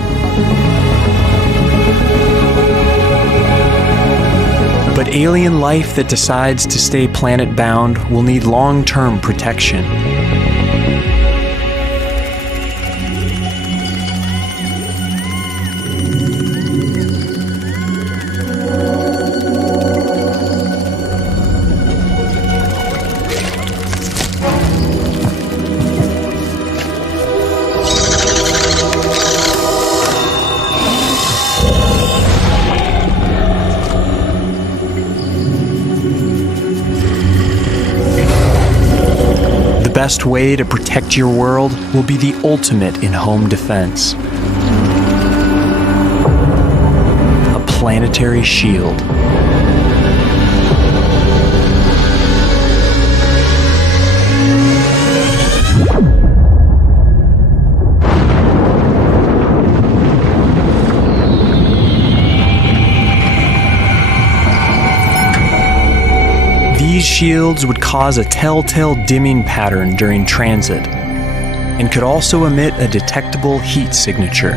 But alien life that decides to stay planet-bound will need long-term protection. best way to protect your world will be the ultimate in home defense. A planetary shield. These shields would cause a telltale dimming pattern during transit and could also emit a detectable heat signature.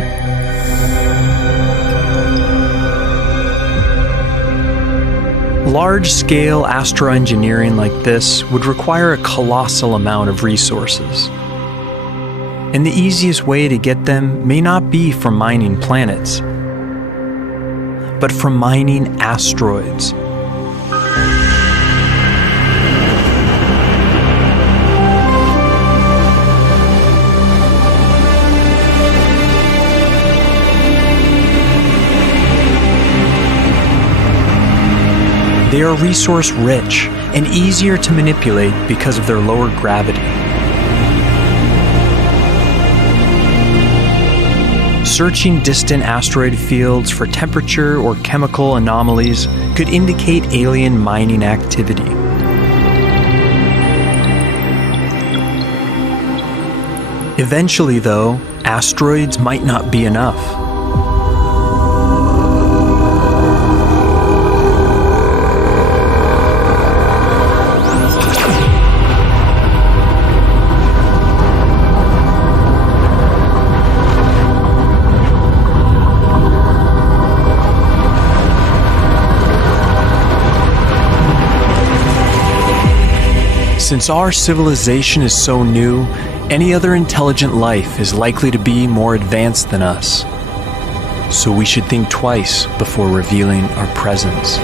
Large-scale astroengineering like this would require a colossal amount of resources. And the easiest way to get them may not be from mining planets, but from mining asteroids. They are resource-rich and easier to manipulate because of their lower gravity. Searching distant asteroid fields for temperature or chemical anomalies could indicate alien mining activity. Eventually, though, asteroids might not be enough. Since our civilization is so new, any other intelligent life is likely to be more advanced than us. So we should think twice before revealing our presence.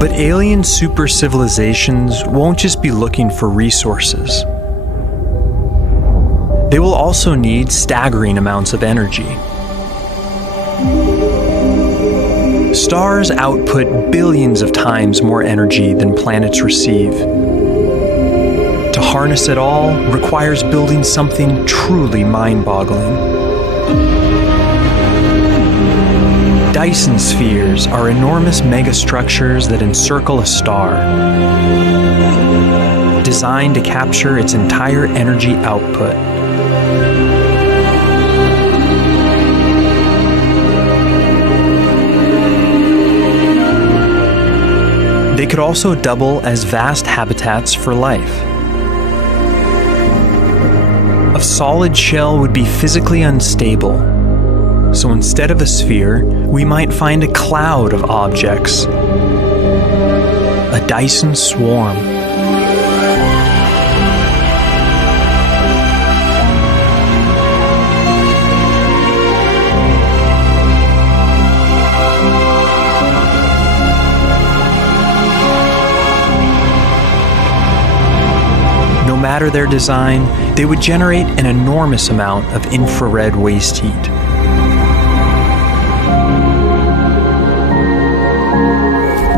But alien super civilizations won't just be looking for resources. They will also need staggering amounts of energy. Stars output billions of times more energy than planets receive. To harness it all requires building something truly mind-boggling. Dyson spheres are enormous megastructures that encircle a star, designed to capture its entire energy output. They could also double as vast habitats for life. A solid shell would be physically unstable, so instead of a sphere, we might find a cloud of objects, a Dyson swarm. No matter their design, they would generate an enormous amount of infrared waste heat.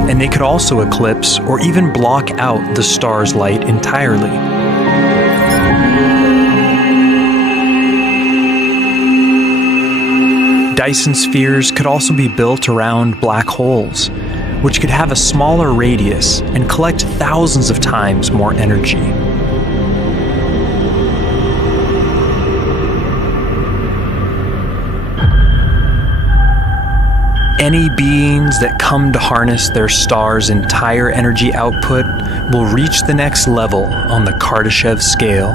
And they could also eclipse or even block out the star's light entirely. Dyson spheres could also be built around black holes, which could have a smaller radius and collect thousands of times more energy. Any beings that come to harness their star's entire energy output will reach the next level on the Kardashev scale.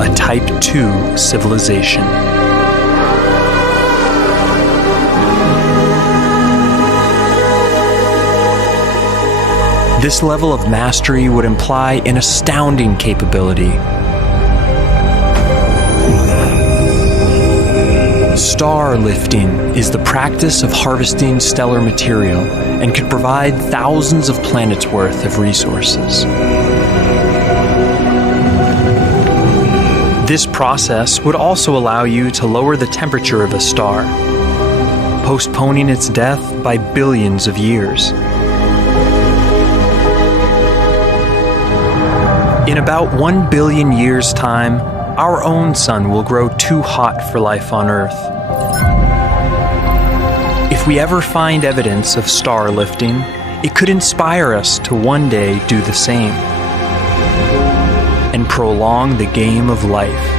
A Type 2 civilization. This level of mastery would imply an astounding capability. Star lifting is the practice of harvesting stellar material and could provide thousands of planets' worth of resources. This process would also allow you to lower the temperature of a star, postponing its death by billions of years. In about 1 billion years' time, our own sun will grow too hot for life on Earth. If we ever find evidence of star lifting, it could inspire us to one day do the same and prolong the game of life.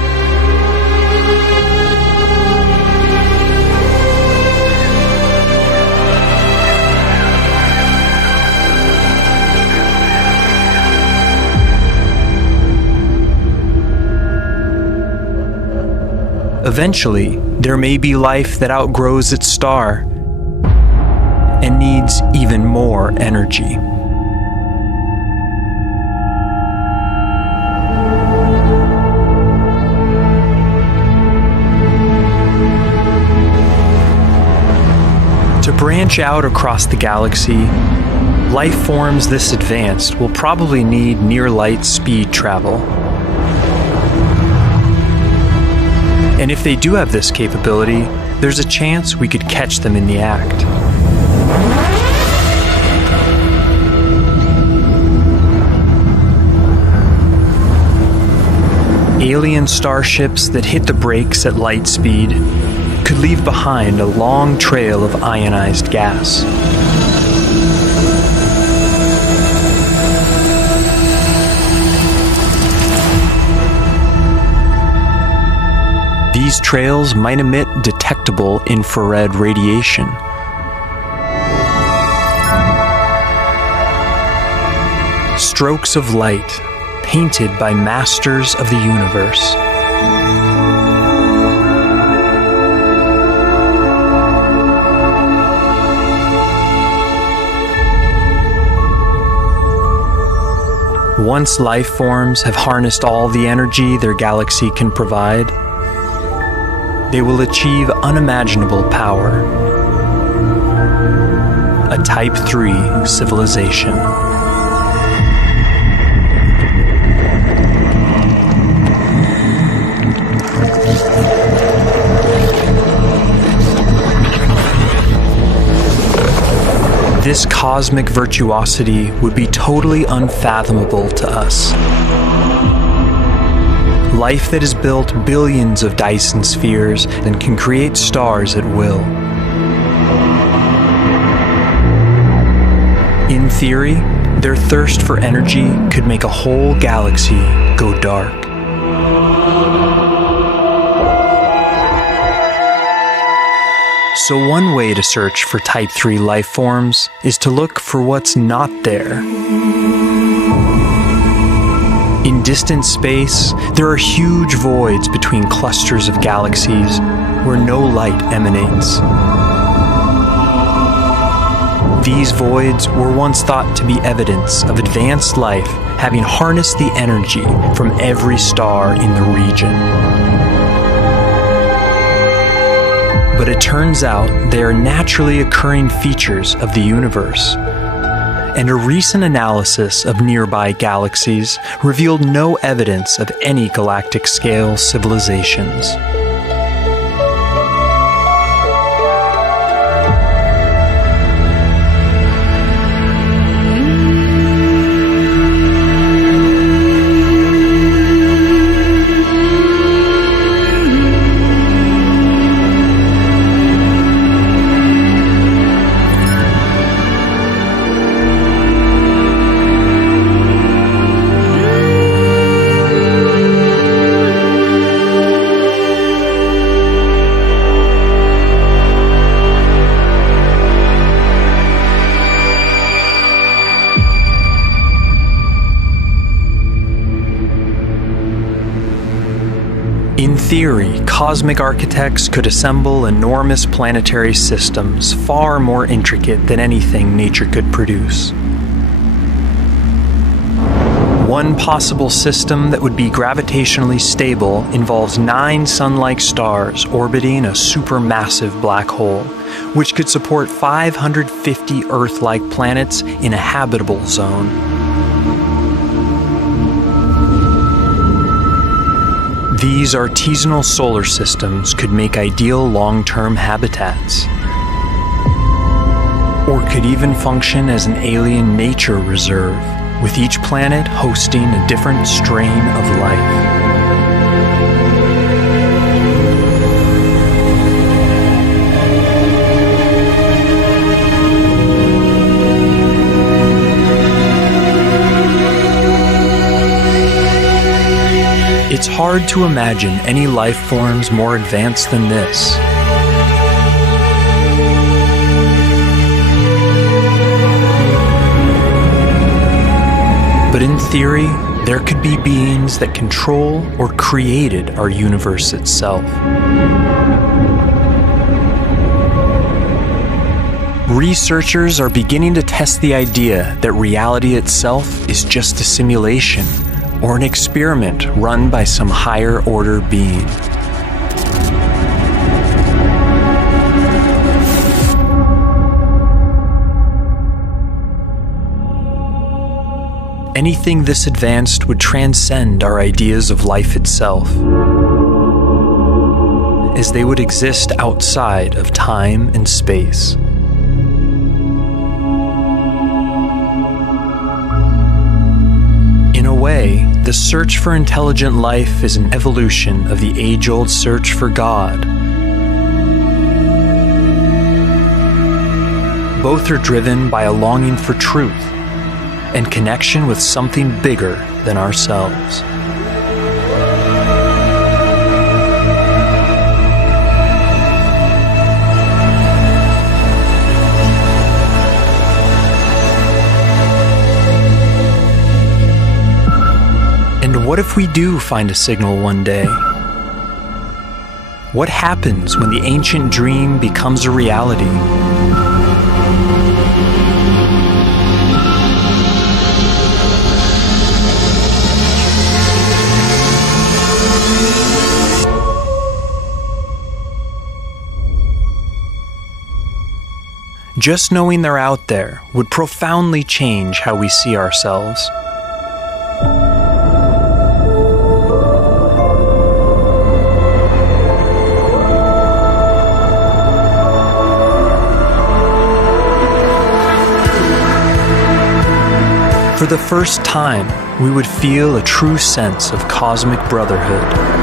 Eventually, there may be life that outgrows its star and needs even more energy. To branch out across the galaxy, life forms this advanced will probably need near-light speed travel. And if they do have this capability, there's a chance we could catch them in the act. Alien starships that hit the brakes at light speed could leave behind a long trail of ionized gas. These trails might emit detectable infrared radiation. Strokes of light painted by masters of the universe. Once life forms have harnessed all the energy their galaxy can provide, they will achieve unimaginable power. A Type 3 civilization. This cosmic virtuosity would be totally unfathomable to us. Life that has built billions of Dyson spheres and can create stars at will. In theory, their thirst for energy could make a whole galaxy go dark. So one way to search for Type 3 life forms is to look for what's not there. In distant space, there are huge voids between clusters of galaxies where no light emanates. These voids were once thought to be evidence of advanced life having harnessed the energy from every star in the region. But it turns out they are naturally occurring features of the universe. And a recent analysis of nearby galaxies revealed no evidence of any galactic-scale civilizations. In theory, cosmic architects could assemble enormous planetary systems far more intricate than anything nature could produce. One possible system that would be gravitationally stable involves 9 sun-like stars orbiting a supermassive black hole, which could support 550 Earth-like planets in a habitable zone. These artisanal solar systems could make ideal long-term habitats. or could even function as an alien nature reserve, with each planet hosting a different strain of life. It's hard to imagine any life forms more advanced than this. But in theory, there could be beings that control or created our universe itself. Researchers are beginning to test the idea that reality itself is just a simulation or an experiment run by some higher order being. Anything this advanced would transcend our ideas of life itself, as they would exist outside of time and space. In a way, the search for intelligent life is an evolution of the age-old search for God. Both are driven by a longing for truth and connection with something bigger than ourselves. And what if we do find a signal one day? What happens when the ancient dream becomes a reality? Just knowing they're out there would profoundly change how we see ourselves. For the first time, we would feel a true sense of cosmic brotherhood.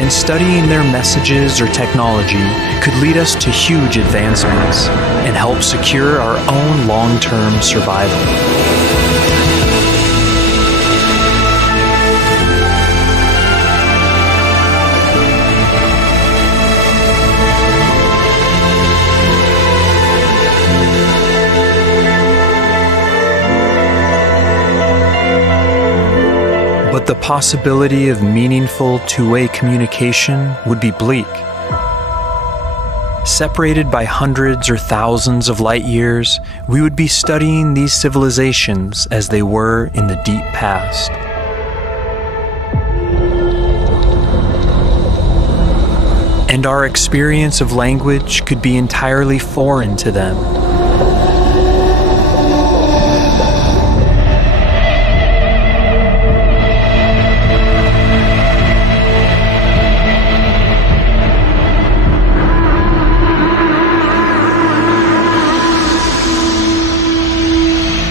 And studying their messages or technology could lead us to huge advancements and help secure our own long-term survival. But the possibility of meaningful two-way communication would be bleak. Separated by hundreds or thousands of light years, we would be studying these civilizations as they were in the deep past. And our experience of language could be entirely foreign to them.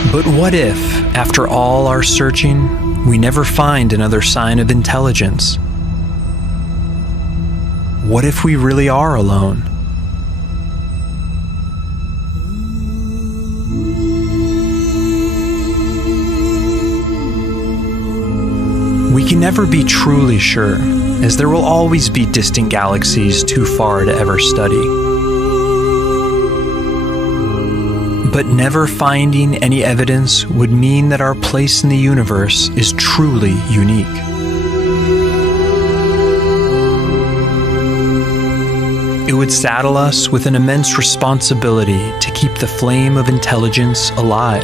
But what if, after all our searching, we never find another sign of intelligence? What if we really are alone? We can never be truly sure, as there will always be distant galaxies too far to ever study. But never finding any evidence would mean that our place in the universe is truly unique. It would saddle us with an immense responsibility to keep the flame of intelligence alive.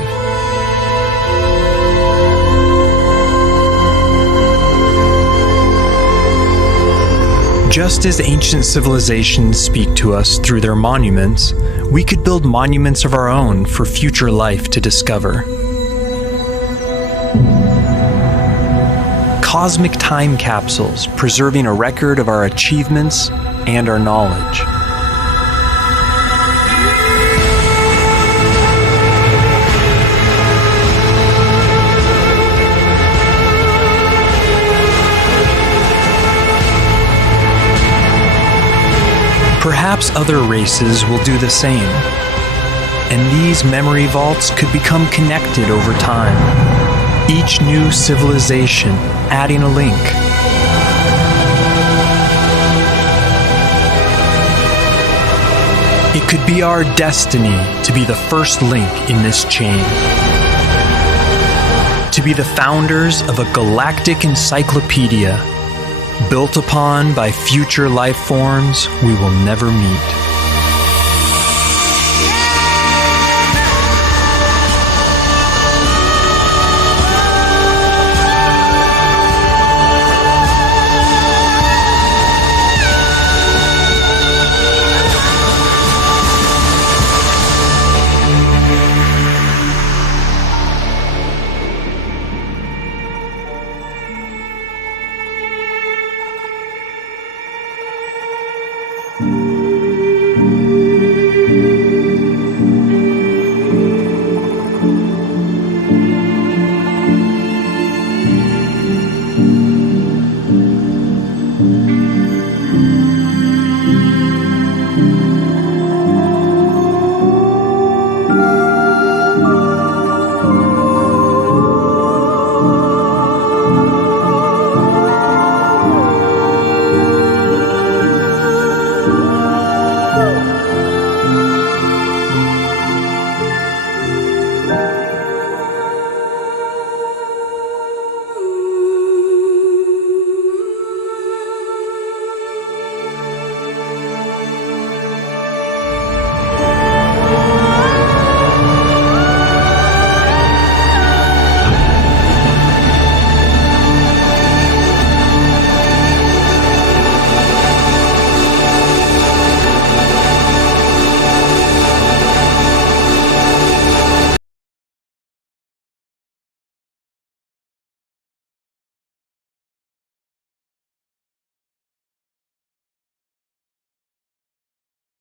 Just as ancient civilizations speak to us through their monuments, we could build monuments of our own for future life to discover. Cosmic time capsules preserving a record of our achievements and our knowledge. Perhaps other races will do the same, and these memory vaults could become connected over time, each new civilization adding a link. It could be our destiny to be the first link in this chain, to be the founders of a galactic encyclopedia built upon by future life forms we will never meet. you